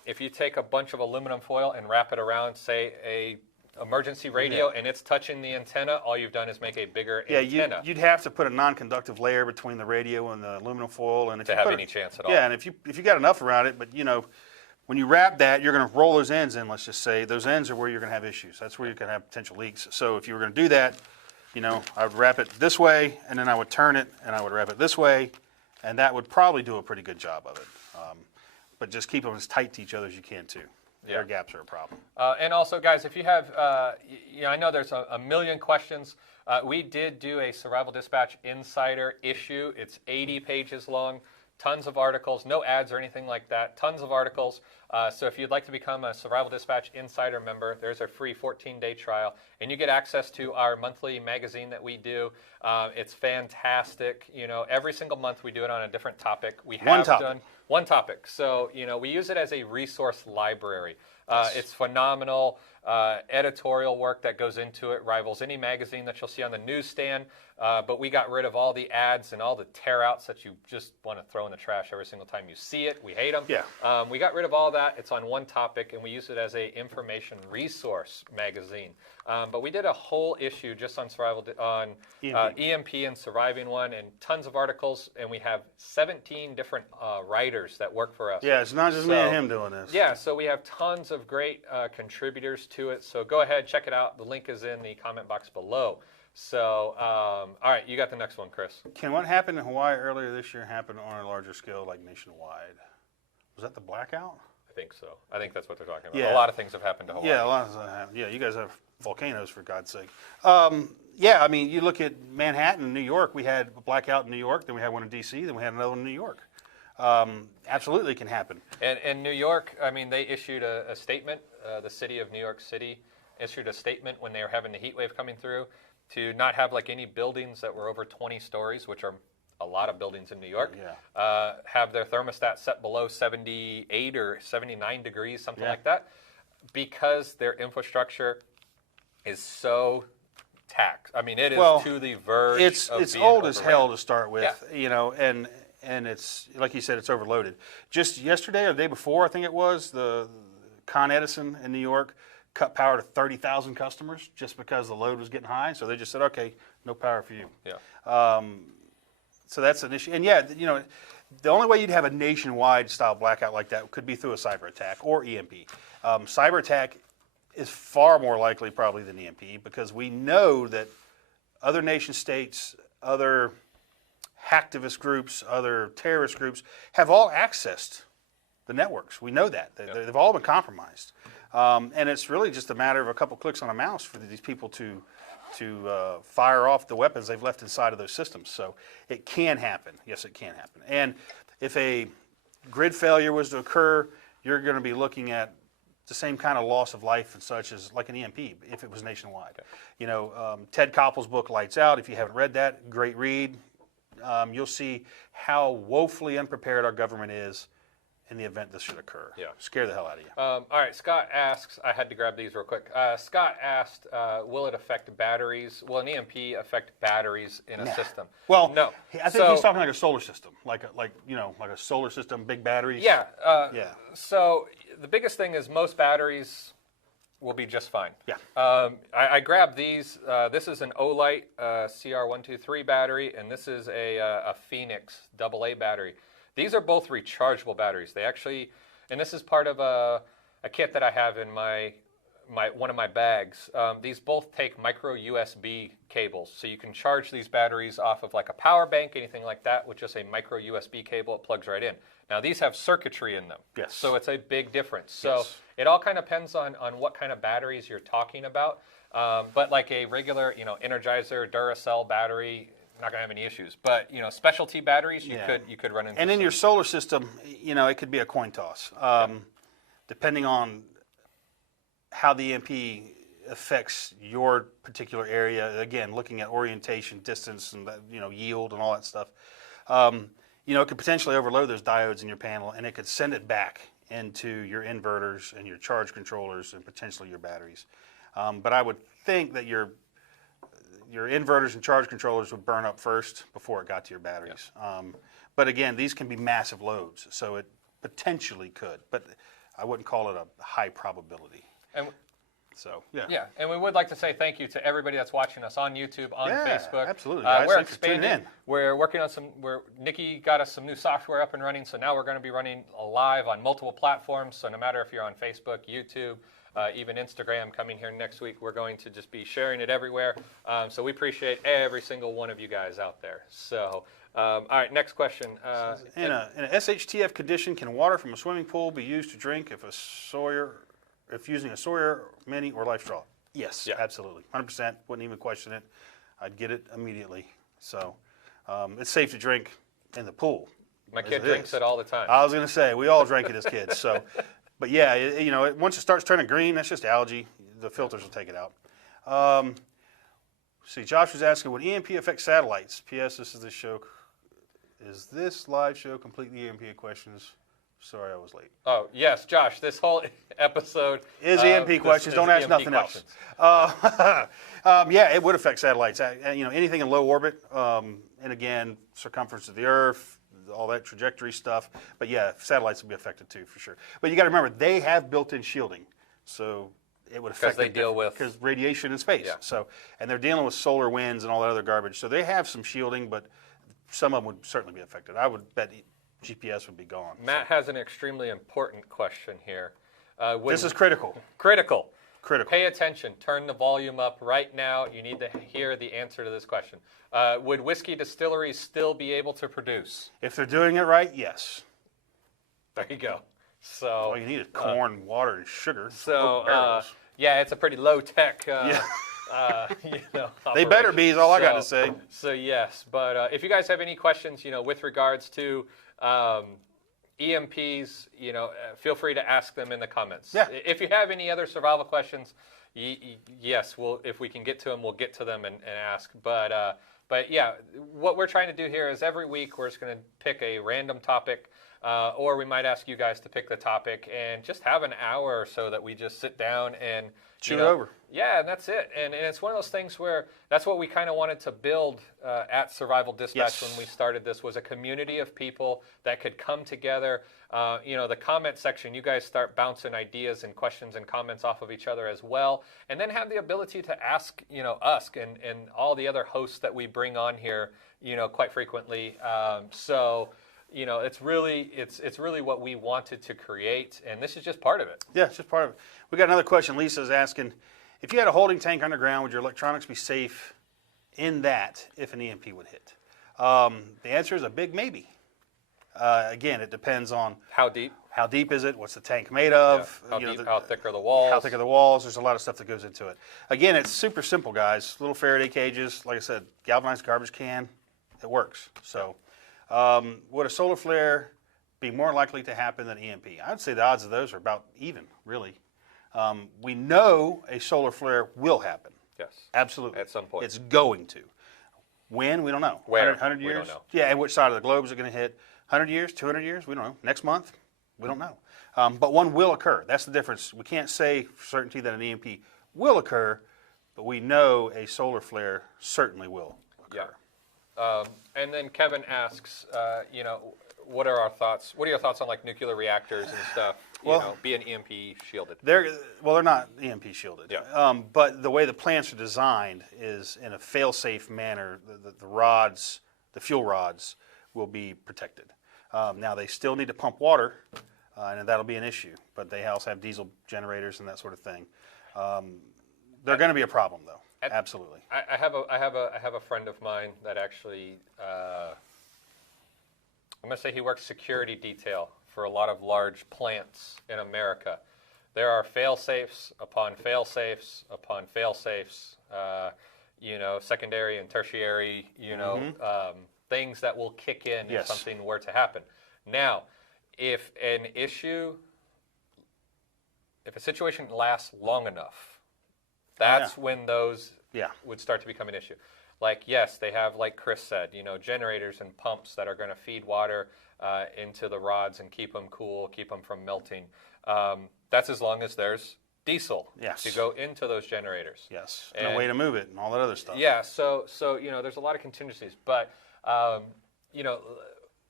if you take a bunch of aluminum foil and wrap it around, say, a emergency radio, and it's touching the antenna, all you've done is make a bigger antenna. You'd have to put a non-conductive layer between the radio and the aluminum foil, and if to have any chance at all. Yeah, and if you got enough around it, but when you wrap that, you're going to roll those ends in. Let's just say those ends are where you're going to have issues. That's where you can have potential leaks. So if you were going to do that, I would wrap it this way, and then I would turn it, and I would wrap it this way, and that would probably do a pretty good job of it. But just keep them as tight to each other as you can too. Air gaps are a problem. And also, guys, if you have, I know there's a million questions. We did do a Survival Dispatch Insider issue. It's 80 pages long, tons of articles, no ads or anything like that, tons of articles. So if you'd like to become a Survival Dispatch Insider member, there's a free 14-day trial, and you get access to our monthly magazine that we do. It's fantastic. Every single month we do it on a different topic. We have done one topic. So, we use it as a resource library. It's phenomenal. Editorial work that goes into it rivals any magazine that you'll see on the newsstand. But we got rid of all the ads and all the tear-outs that you just want to throw in the trash every single time you see it. We hate them. Yeah. We got rid of all that. It's on one topic, and we use it as a information resource magazine. But we did a whole issue just on EMP and surviving one, and tons of articles. And we have 17 different writers that work for us. Yeah, it's not just me and him doing this. Yeah, so we have tons of great contributors to it. So go ahead, check it out. The link is in the comment box below. So, all right, you got the next one, Chris. Can what happened in Hawaii earlier this year happen on a larger scale, like nationwide? Was that the blackout? I think so. I think that's what they're talking about. Yeah. A lot of things have happened to Hawaii. Yeah, a lot of things have happened. Yeah, you guys have volcanoes, for God's sake. Yeah, I mean, you look at Manhattan, New York. We had a blackout in New York, then we had one in D.C., then we had another one in New York. Absolutely can happen. And New York, I mean, they issued a statement. The city of New York City issued a statement when they were having the heat wave coming through to not have like any buildings that were over 20 stories, which are a lot of buildings in New York, have their thermostat set below 78 or 79 degrees, something like that, because their infrastructure is so taxed. I mean, it is to the verge of it's being old as overran. hell to start with, and it's, like you said, it's overloaded. Just yesterday or the day before, I think it was, the Con Edison in New York cut power to 30,000 customers just because the load was getting high. So they just said, okay, no power for you. Yeah. So that's an issue. And the only way you'd have a nationwide style blackout like that could be through a cyber attack or EMP. Cyber attack is far more likely probably than EMP because we know that other nation states, other hacktivist groups, other terrorist groups have all accessed the networks. We know that. They've all been compromised. And it's really just a matter of a couple clicks on a mouse for these people to fire off the weapons they've left inside of those systems. So it can happen. Yes, it can happen. And if a grid failure was to occur, you're going to be looking at It's the same kind of loss of life and such as like an EMP if it was nationwide. You know, Ted Koppel's book Lights Out, if you haven't read that, great read. You'll see how woefully unprepared our government is in the event this should occur. Yeah. Scare the hell out of you. All right, Scott asks, I had to grab these real quick. Scott asked, will it affect batteries? Will an EMP affect batteries in a system? Well, no. I think he's talking like a solar system, like a solar system, big batteries. Yeah. Yeah. So the biggest thing is most batteries will be just fine. Yeah. I grabbed these. This is an Olight CR123 battery, and this is a Phoenix AA battery. These are both rechargeable batteries. They actually, and this is part of a kit that I have in one of my bags. These both take micro USB cables, so you can charge these batteries off of like a power bank, anything like that, with just a micro USB cable. It plugs right in. Now these have circuitry in them, Yes. so it's a big difference. So Yes. it all kind of depends on what kind of batteries you're talking about. But like a regular, Energizer Duracell battery, not going to have any issues. But specialty batteries, you could run into. And in some. your solar system, it could be a coin toss, depending on how the EMP affects your particular area. Again, looking at orientation, distance, and yield and all that stuff. It could potentially overload those diodes in your panel, and it could send it back into your inverters and your charge controllers and potentially your batteries. But I would think that your inverters and charge controllers would burn up first before it got to your batteries. But again, these can be massive loads, so it potentially could, but I wouldn't call it a high probability. And So yeah. yeah, and we would like to say thank you to everybody that's watching us on YouTube, on Facebook. Absolutely, guys. We're Thanks for tuning expanding. in. We're working on Nikki got us some new software up and running, so now we're going to be running live on multiple platforms. So no matter if you're on Facebook, YouTube, even Instagram coming here next week, we're going to just be sharing it everywhere. So we appreciate every single one of you guys out there. So, all right, next question. In a SHTF condition, can water from a swimming pool be used to drink if using a Sawyer Mini or Life Straw? Yes, Yeah. absolutely. 100%. Wouldn't even question it. I'd get it immediately. So it's safe to drink in the pool. My as kid it drinks is. it all the time. I was going to say, we all drank it as kids. So, but yeah, once it starts turning green, that's just algae. The filters will take it out. See, Josh was asking, would EMP affect satellites? P.S. This is the show. Is this live show completely EMP questions? Sorry, I was late. Oh, yes, Josh, this whole episode Is EMP questions. Don't ask nothing else. Yeah, it would affect satellites. Anything in low orbit, and again, circumference of the Earth, all that trajectory stuff. But yeah, satellites would be affected too, for sure. But you got to remember, they have built-in shielding, so it would affect they deal with because radiation in space. Yeah. So, and they're dealing with solar winds and all that other garbage. So they have some shielding, but some of them would certainly be affected. I would bet GPS would be gone. Matt has an extremely important question here. This is critical. Critical. Critical. Pay attention. Turn the volume up right now. You need to hear the answer to this question. Would whiskey distilleries still be able to produce? If they're doing it right, yes. There you go. So All you need is corn, water, and sugar. So yeah, it's a pretty low tech. They better be, is all I got to say. So yes, but if you guys have any questions, with regards to EMPs, feel free to ask them in the comments. Yeah. If you have any other survival questions, yes, if we can get to them, we'll get to them and ask. But yeah, what we're trying to do here is every week we're just going to pick a random topic, or we might ask you guys to pick the topic and just have an hour or so that we just sit down and Shoot it over. Yeah, and that's it. And it's one of those things where that's what we kind of wanted to build at Survival Dispatch when we started this, was a community of people that could come together. The comment section, you guys start bouncing ideas and questions and comments off of each other as well, and then have the ability to ask, us and all the other hosts that we bring on here, quite frequently. It's really what we wanted to create, and this is just part of it. Yeah, it's just part of it. We got another question. Lisa's asking, if you had a holding tank underground, would your electronics be safe in that if an EMP would hit? The answer is a big maybe. Again, it depends on how deep. How deep is it? What's the tank made of? Yeah. How thick are the walls? How thick are the walls? There's a lot of stuff that goes into it. Again, it's super simple, guys. Little Faraday cages, like I said, galvanized garbage can. It works. So, would a solar flare be more likely to happen than EMP? I'd say the odds of those are about even, really. We know a solar flare will happen. Yes. Absolutely. At some point. It's going to. When? We don't know. Where? 100 We years? don't know. Yeah, and which side of the globe is it going to hit? 100 years? 200 years? We don't know. Next month? We don't know. But one will occur. That's the difference. We can't say for certainty that an EMP will occur, but we know a solar flare certainly will occur. Yeah. And then Kevin asks, what are our thoughts? What are your thoughts on like nuclear reactors and stuff? Being EMP shielded. They're not EMP shielded. Yeah. But the way the plants are designed is in a fail-safe manner. The rods, the fuel rods, will be protected. Now they still need to pump water, and that'll be an issue. But they also have diesel generators and that sort of thing. They're going to be a problem, though. Absolutely. I have a friend of mine that actually, I'm going to say he works security detail for a lot of large plants in America. There are fail-safes upon fail-safes upon fail-safes, secondary and tertiary, things that will kick in if something were to happen. Now, if a situation lasts long enough, that's when those would start to become an issue. Like, yes, they have, like Chris said, generators and pumps that are going to feed water into the rods and keep them cool, keep them from melting. That's as long as there's diesel to go into those generators. Yes, and a way to move it and all that other stuff. Yeah, so there's a lot of contingencies. But,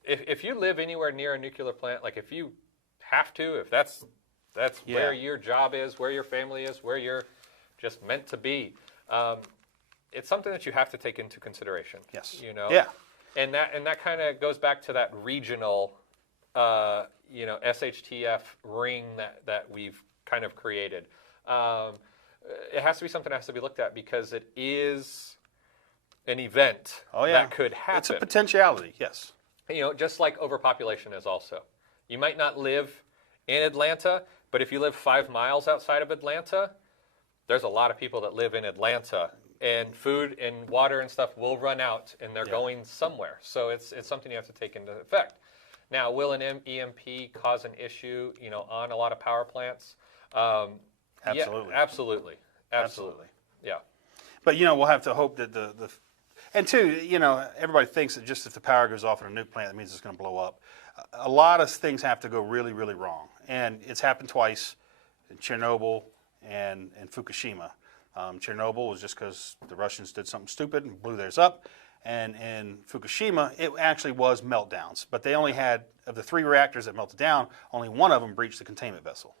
if you live anywhere near a nuclear plant, like if you have to, if that's where your job is, where your family is, where you're just meant to be, it's something that you have to take into consideration. Yes. Yeah. And that kind of goes back to that regional, SHTF ring that we've kind of created. It has to be something that has to be looked at because it is an event that could happen. It's a potentiality, yes. Just like overpopulation is also. You might not live in Atlanta, but if you live 5 miles outside of Atlanta, there's a lot of people that live in Atlanta, and food and water and stuff will run out, and they're going somewhere. So it's something you have to take into effect. Now, will an EMP cause an issue, on a lot of power plants? Absolutely. Yeah, absolutely. Yeah. But we'll have to hope that and two, everybody thinks that just if the power goes off in a nuke plant, that means it's going to blow up. A lot of things have to go really, really wrong, and it's happened twice in Chernobyl and Fukushima. Chernobyl was just because the Russians did something stupid and blew theirs up. And in Fukushima, it actually was meltdowns. But they only had, of the 3 reactors that melted down, only one of them breached the containment vessel.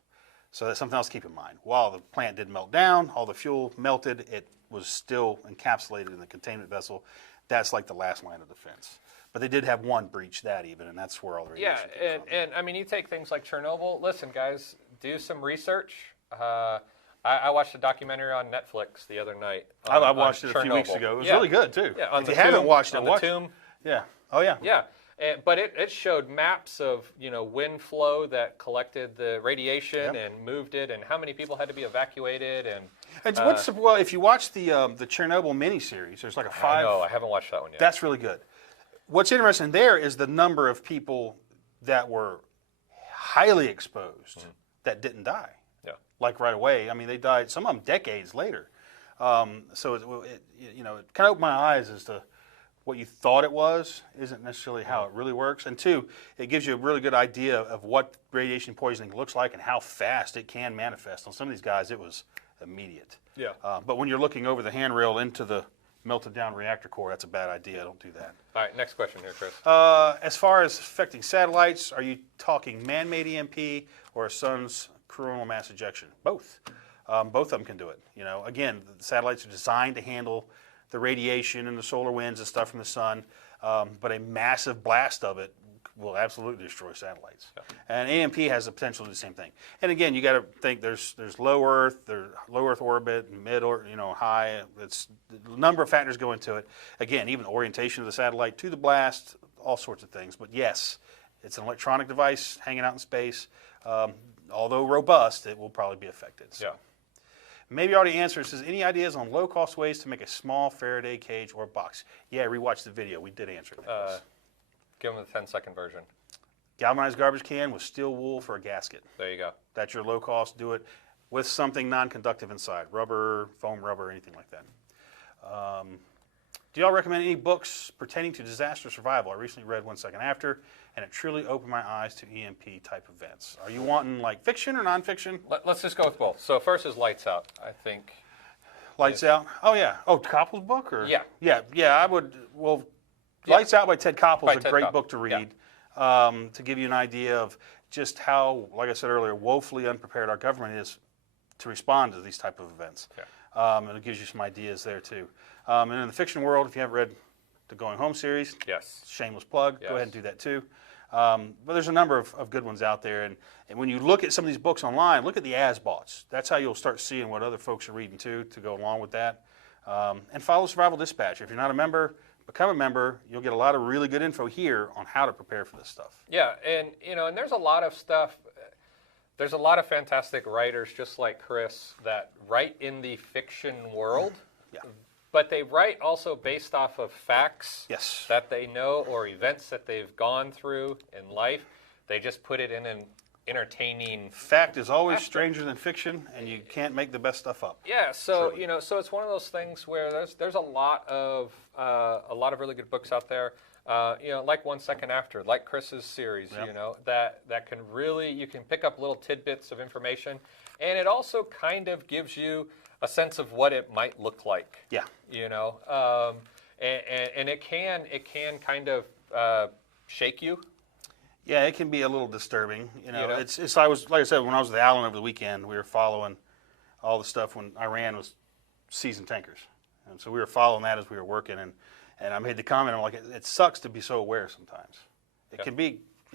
So that's something else to keep in mind. While the plant did melt down, all the fuel melted, it was still encapsulated in the containment vessel. That's like the last line of defense. But they did have one breach that even, and that's where all the radiation came from. and I mean, you take things like Chernobyl. Listen, guys, do some research. I watched a documentary on Netflix the other night. I watched it a few weeks ago. It was really good, too. Yeah, if you haven't watched it, watch it. Yeah. Oh, yeah. Yeah. But it showed maps of, wind flow that collected the radiation and moved it, and how many people had to be evacuated. And if you watch the Chernobyl miniseries, there's like a 5. No, I haven't watched that one yet. That's really good. What's interesting there is the number of people that were highly exposed that didn't die. Yeah. Like right away. I mean, they died, some of them decades later. So it kind of opened my eyes as to what you thought it was isn't necessarily how it really works. And 2, it gives you a really good idea of what radiation poisoning looks like and how fast it can manifest. On some of these guys, it was immediate. Yeah. But when you're looking over the handrail into the melted down reactor core, that's a bad idea. Don't do that. All right, next question here, Chris. As far as affecting satellites, are you talking man-made EMP or a sun's coronal mass ejection? Both. Both of them can do it. Again, the satellites are designed to handle the radiation and the solar winds and stuff from the sun, but a massive blast of it will absolutely destroy satellites. Yeah. And EMP has the potential to do the same thing. And again, you got to think there's low Earth orbit, mid or high. It's a number of factors go into it. Again, even orientation of the satellite to the blast, all sorts of things. But yes, it's an electronic device hanging out in space. Although robust, it will probably be affected. So. Yeah. Maybe you already answered. It says, any ideas on low-cost ways to make a small Faraday cage or box? Yeah, rewatch the video. We did answer that. Give them the 10-second version. Galvanized garbage can with steel wool for a gasket. There you go. That's your low-cost. Do it. with something non-conductive inside, rubber, foam rubber, anything like that. Do y'all recommend any books pertaining to disaster survival? I recently read One Second After, and it truly opened my eyes to EMP type events. Are you wanting like fiction or nonfiction? Let's just go with both. So first is Lights Out, I think. Lights Out? Oh, yeah. Oh, Koppel's book? Or? Yeah. Yeah, I would, well, Lights Out by Ted Koppel is a great book to read, to give you an idea of just how, like I said earlier, woefully unprepared our government is to respond to these type of events. And it gives you some ideas there, too. And in the fiction world, if you haven't read the Going Home series, shameless plug, go ahead and do that, too. But there's a number of good ones out there. And when you look at some of these books online, look at the ASBOTs. That's how you'll start seeing what other folks are reading, too, to go along with that. And follow Survival Dispatch. If you're not a member, become a member. You'll get a lot of really good info here on how to prepare for this stuff. Yeah, and and there's a lot of stuff. There's a lot of fantastic writers, just like Chris, that write in the fiction world. But they write also based off of facts that they know or events that they've gone through in life. They just put it in an entertaining fact is always stranger than fiction, and you can't make the best stuff up. Yeah, so so it's one of those things where there's a lot of really good books out there. Like One Second After, like Chris's series, that can really, you can pick up little tidbits of information, and it also kind of gives you a sense of what it might look like. Yeah. And it can kind of shake you. Yeah, it can be a little disturbing. It's like I said, when I was with Alan over the weekend, we were following all the stuff when Iran was seizing tankers, and so we were following that as we were working. And I made the comment, I'm like, it sucks to be so aware sometimes. It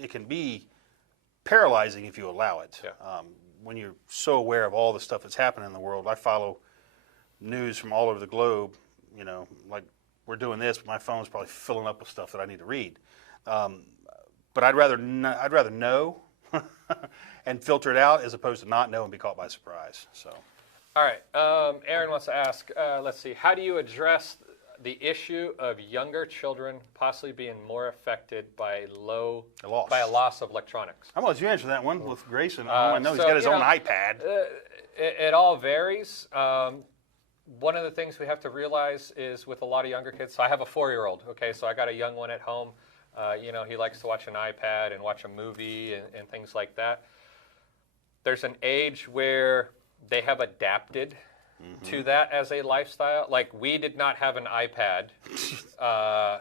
can be paralyzing if you allow it. When you're so aware of all the stuff that's happening in the world. I follow news from all over the globe, like we're doing this, but my phone's probably filling up with stuff that I need to read. But I'd rather know and filter it out as opposed to not know and be caught by surprise. So. All right. Aaron wants to ask, let's see, how do you address the issue of younger children possibly being more affected by a loss of electronics? I'm going to let you answer that one with Grayson. I know he's got his own iPad. It all varies. One of the things we have to realize is with a lot of younger kids, so I have a 4-year-old, okay, so I got a young one at home. He likes to watch an iPad and watch a movie and things like that. There's an age where they have adapted to that as a lifestyle. Like, we did not have an iPad. A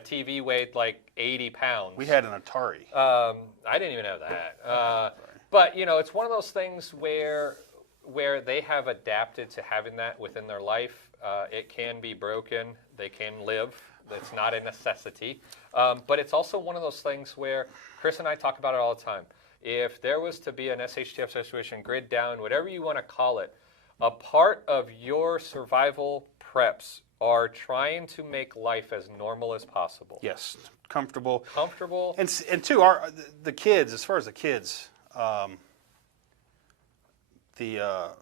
TV weighed like 80 pounds. We had an Atari. I didn't even have that. But, it's one of those things where they have adapted to having that within their life. It can be broken. They can live. It's not a necessity. But it's also one of those things where Chris and I talk about it all the time. If there was to be an SHTF situation, grid down, whatever you want to call it, a part of your survival preps are trying to make life as normal as possible. Yes, comfortable. Comfortable. And two, the kids, as far as the kids, the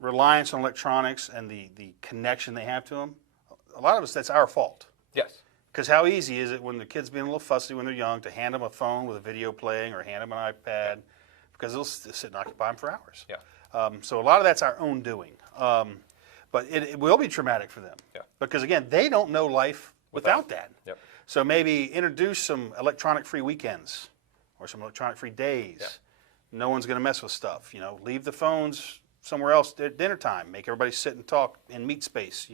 reliance on electronics and the connection they have to them, a lot of us, that's our fault. Yes. Because how easy is it when the kid's being a little fussy when they're young to hand them a phone with a video playing or hand them an iPad, because they'll sit and occupy them for hours. Yeah. So a lot of that's our own doing. But it will be traumatic for them. Yeah. Because, again, they don't know life without that. Yep. So maybe introduce some electronic-free weekends or some electronic-free days. Yeah. No one's going to mess with stuff. Leave the phones somewhere else at dinner time. Make everybody sit and talk in meet space,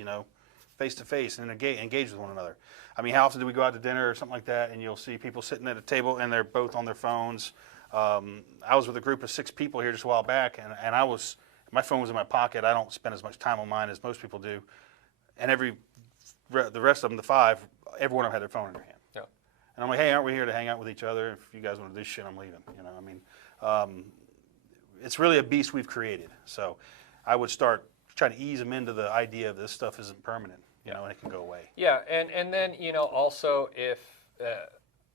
face-to-face, and engage with one another. I mean, how often do we go out to dinner or something like that, and you'll see people sitting at a table, and they're both on their phones. I was with a group of 6 people here just a while back, and my phone was in my pocket. I don't spend as much time on mine as most people do. And the rest of them, the 5, every one of them had their phone in their hand. Yeah. And I'm like, hey, aren't we here to hang out with each other? If you guys want to do shit, I'm leaving. It's really a beast we've created. So I would start trying to ease them into the idea of this stuff isn't permanent, and it can go away. Yeah, and then, also if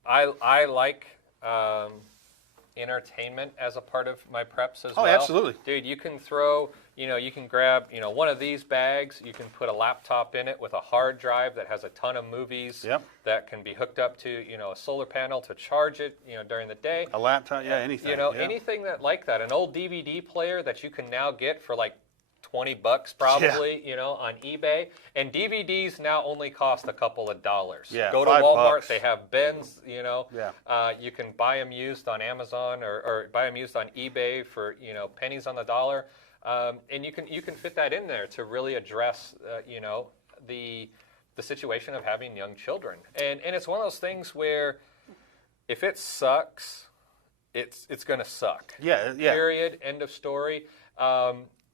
I like entertainment as a part of my preps as Oh, well. absolutely. Dude, you can throw, you can grab, one of these bags, you can put a laptop in it with a hard drive that has a ton of movies that can be hooked up to, a solar panel to charge it, during the day. A laptop, anything. Anything that like that. An old DVD player that you can now get for like $20 probably, on eBay. And DVDs now only cost a couple of dollars. Yeah, go to Walmart, $5. they have bins, you can buy them used on Amazon or buy them used on eBay for, pennies on the dollar. And you can fit that in there to really address, the situation of having young children. And it's one of those things where if it sucks, it's going to suck. Yeah. Period. End of story.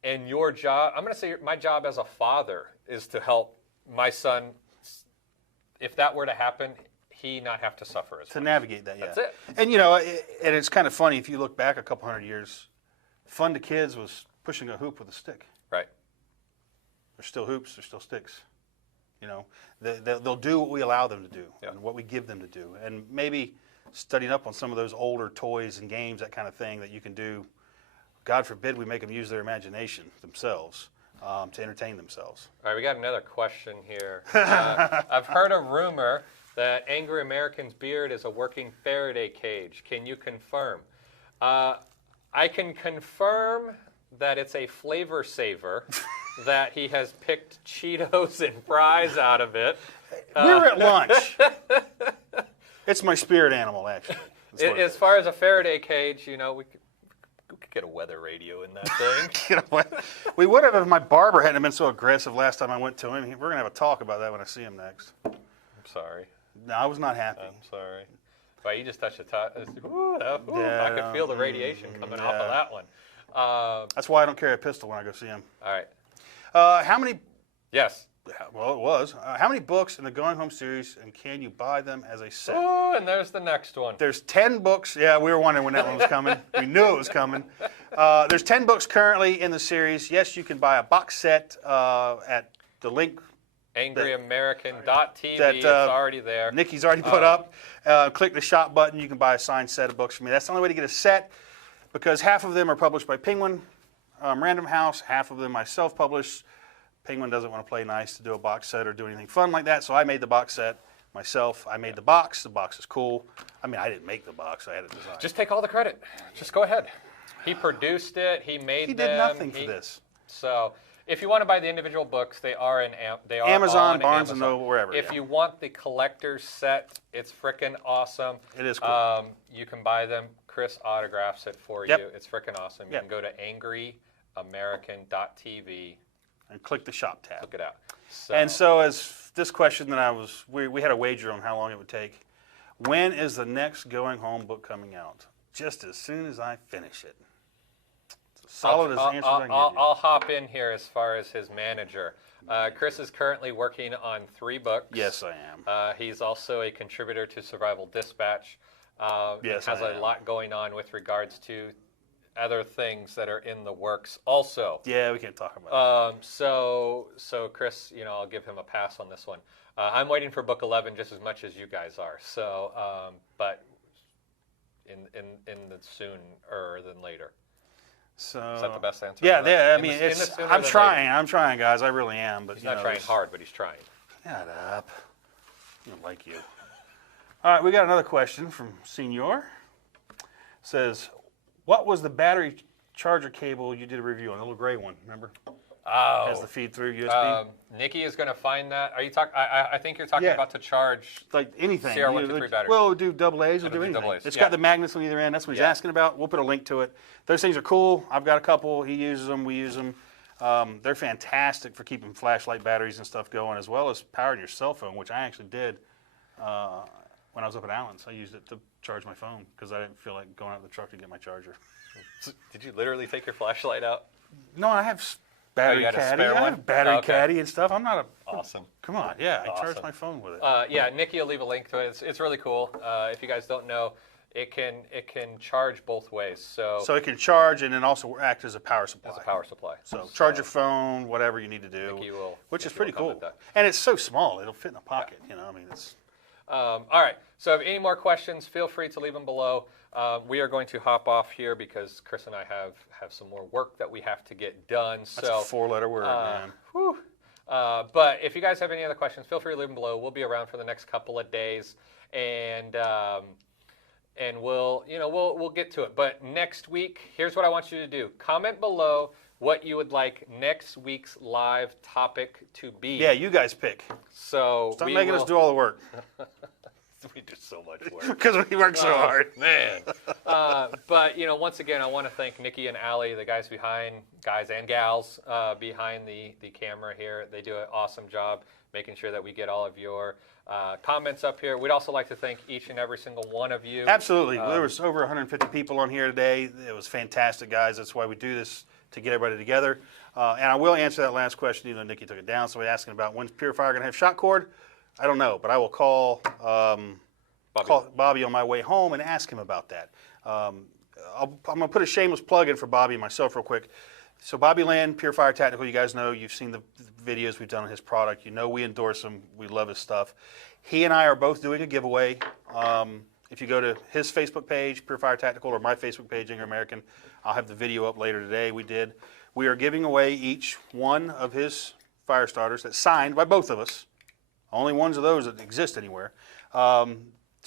And your job, I'm going to say my job as a father is to help my son, if that were to happen, he not have to suffer as much. To navigate that, That's it. And, and it's kind of funny, if you look back a couple hundred years, fun to kids was pushing a hoop with a stick. Right. There's still hoops, there's still sticks. They'll do what we allow them to do and what we give them to do. And maybe studying up on some of those older toys and games, that kind of thing that you can do. God forbid we make them use their imagination themselves to entertain themselves. All right, we got another question here. I've heard a rumor that Angry American's beard is a working Faraday cage. Can you confirm? I can confirm that it's a flavor saver, that he has picked Cheetos and fries out of it. We were at lunch. It's my spirit animal, actually. As far as a Faraday cage, we could get a weather radio in that thing. We would have if my barber hadn't been so aggressive last time I went to him. We're going to have a talk about that when I see him next. I'm sorry. No, I was not happy. I'm sorry. But you just touched the top. I could feel the radiation coming off of that one. That's why I don't carry a pistol when I go see him. All right. How many? Yes. Well, it was. How many books in the Going Home series, and can you buy them as a set? Oh, and there's the next one. There's 10 books. Yeah, we were wondering when that one was coming. We knew it was coming. There's 10 books currently in the series. Yes, you can buy a box set at the link. AngryAmerican.tv. It's already there. Nikki's already put up. Click the shop button. You can buy a signed set of books from me. That's the only way to get a set, because half of them are published by Penguin Random House. Half of them I self-publish. Penguin doesn't want to play nice to do a box set or do anything fun like that, so I made the box set myself. I made the box. The box is cool. I mean, I didn't make the box. I had it designed. Just take all the credit. Just go ahead. He produced it. He made them. He did nothing for this. So if you want to buy the individual books, they are Amazon, on Barnes Amazon. & Noble, wherever. If you want the collector's set, it's freaking awesome. It is cool. You can buy them. Chris autographs it for you. It's freaking awesome. You can go to AngryAmerican.tv. And click the shop tab. Look it out. So as this question that we had a wager on how long it would take. When is the next Going Home book coming out? Just as soon as I finish it. It's as solid as answer I can give you. I'll hop in here as far as his manager. Chris is currently working on 3 books. Yes, I am. He's also a contributor to Survival Dispatch. Yes, has I am. a lot going on with regards to other things that are in the works also. Yeah, we can't talk about that. So Chris, I'll give him a pass on this one. I'm waiting for book 11 just as much as you guys are. So, but in the sooner than later. So is that the best answer? Yeah. I mean, I'm trying, guys. I really am. But he's not trying hard, but he's trying. Shut up. I don't like you. All right, we got another question from Senior. Says, what was the battery charger cable you did a review on? The little gray one, remember? Oh. Has the feed through USB. Nikki is going to find that. Are you talking? I think you're talking about to charge. Like anything. CR123 battery. Well, we'll do AA's. We'll do anything. It's got the magnets on either end. That's what he's asking about. We'll put a link to it. Those things are cool. I've got a couple. He uses them. We use them. They're fantastic for keeping flashlight batteries and stuff going, as well as powering your cell phone, which I actually did when I was up at Allen's. I used it to charge my phone because I didn't feel like going out to the truck to get my charger. Did you literally take your flashlight out? No, I have battery caddy. I have battery caddy and stuff. I'm not a awesome. Come on, yeah, I charge my phone with it. Yeah, Nikki will leave a link to it. It's really cool. If you guys don't know, it can charge both ways. So it can charge and then also act as a power supply. As a power supply. So charge your phone, whatever you need to do, which is pretty cool. And it's so small; it'll fit in a pocket. I mean, it's. All right. So if any more questions, feel free to leave them below. We are going to hop off here because Chris and I have some more work that we have to get done. That's a 4-letter word, man. Whew. But if you guys have any other questions, feel free to leave them below. We'll be around for the next couple of days, and we'll get to it. But next week, here's what I want you to do: comment below what you would like next week's live topic to be. Yeah, you guys pick. So stop making us do all the work. We do so much work. Because we work so hard. Man. But, once again, I want to thank Nikki and Allie, the guys and gals behind the camera here. They do an awesome job making sure that we get all of your comments up here. We'd also like to thank each and every single one of you. Absolutely. There was over 150 people on here today. It was fantastic, guys. That's why we do this, to get everybody together. And I will answer that last question, even though Nikki took it down. Somebody asking about when's Purifier going to have shot cord. I don't know, but I will call Bobby on my way home and ask him about that. I'm going to put a shameless plug in for Bobby and myself real quick. So Bobby Land, Purifier Tactical, you guys know, you've seen the videos we've done on his product. You know we endorse him. We love his stuff. He and I are both doing a giveaway. If you go to his Facebook page, Purifier Tactical, or my Facebook page, Inger American, I'll have the video up later today. We are giving away each one of his fire starters that's signed by both of us. Only ones of those that exist anywhere, to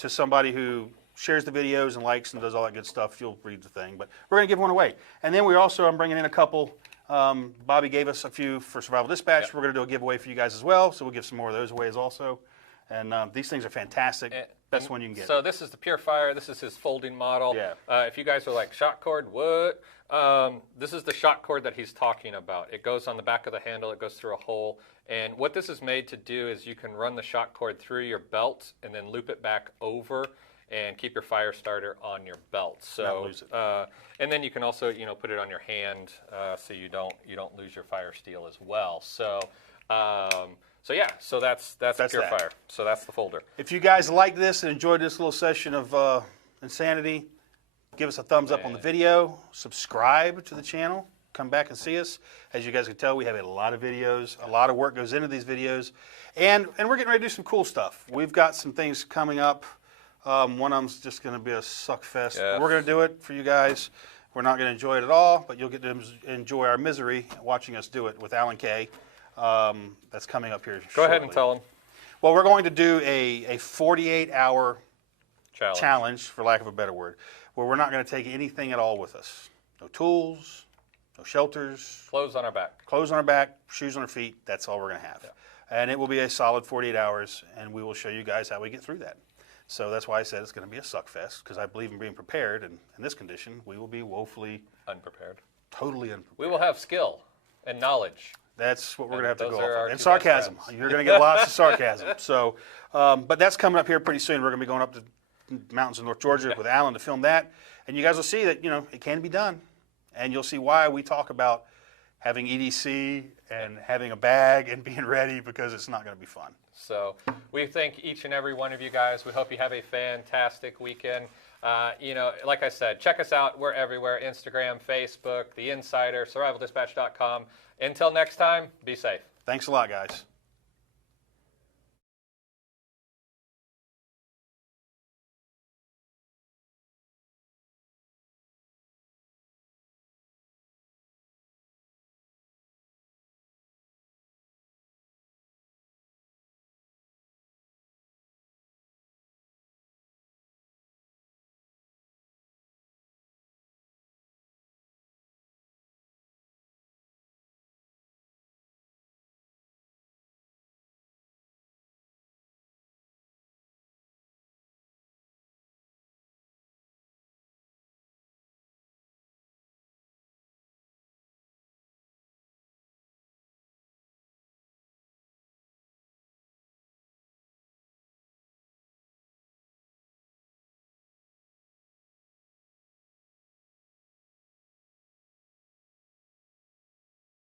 somebody who shares the videos and likes and does all that good stuff. You'll read the thing, but we're going to give one away. And then I'm bringing in a couple. Bobby gave us a few for Survival Dispatch. Yep. We're going to do a giveaway for you guys as well, so we'll give some more of those away also. And these things are fantastic. Best one you can get. So this is the Purifier. This is his folding model. Yeah. If you guys are like, shot cord, what? This is the shot cord that he's talking about. It goes on the back of the handle. It goes through a hole. And what this is made to do is you can run the shot cord through your belt and then loop it back over and keep your fire starter on your belt. So, not lose it. And then you can also, put it on your hand so you don't lose your fire steel as well. So, so that's Purifier. That. So that's the folder. If you guys like this and enjoyed this little session of insanity, give us a thumbs up on the video. Subscribe to the channel. Come back and see us. As you guys can tell, we have a lot of videos. A lot of work goes into these videos. And we're getting ready to do some cool stuff. We've got some things coming up. One of them's just going to be a suck fest. Yes. We're going to do it for you guys. We're not going to enjoy it at all, but you'll get to enjoy our misery watching us do it with Alan Kay. That's coming up here shortly. Go ahead and tell them. Well, we're going to do a 48-hour challenge, for lack of a better word, where we're not going to take anything at all with us. No tools, no shelters. Clothes on our back. Clothes on our back, shoes on our feet. That's all we're going to have. Yeah. And it will be a solid 48 hours, and we will show you guys how we get through that. So that's why I said it's going to be a suck fest, because I believe in being prepared, and in this condition, we will be woefully unprepared. Totally unprepared. We will have skill and knowledge. That's what we're going to have to go off of. And sarcasm. You're going to get lots of sarcasm. So, but that's coming up here pretty soon. We're going to be going up to mountains in North Georgia with Alan to film that. And you guys will see that, it can be done. And you'll see why we talk about having EDC and having a bag and being ready, because it's not going to be fun. So we thank each and every one of you guys. We hope you have a fantastic weekend. Like I said, check us out. We're everywhere: Instagram, Facebook, The Insider, survivaldispatch.com. Until next time, be safe. Thanks a lot, guys.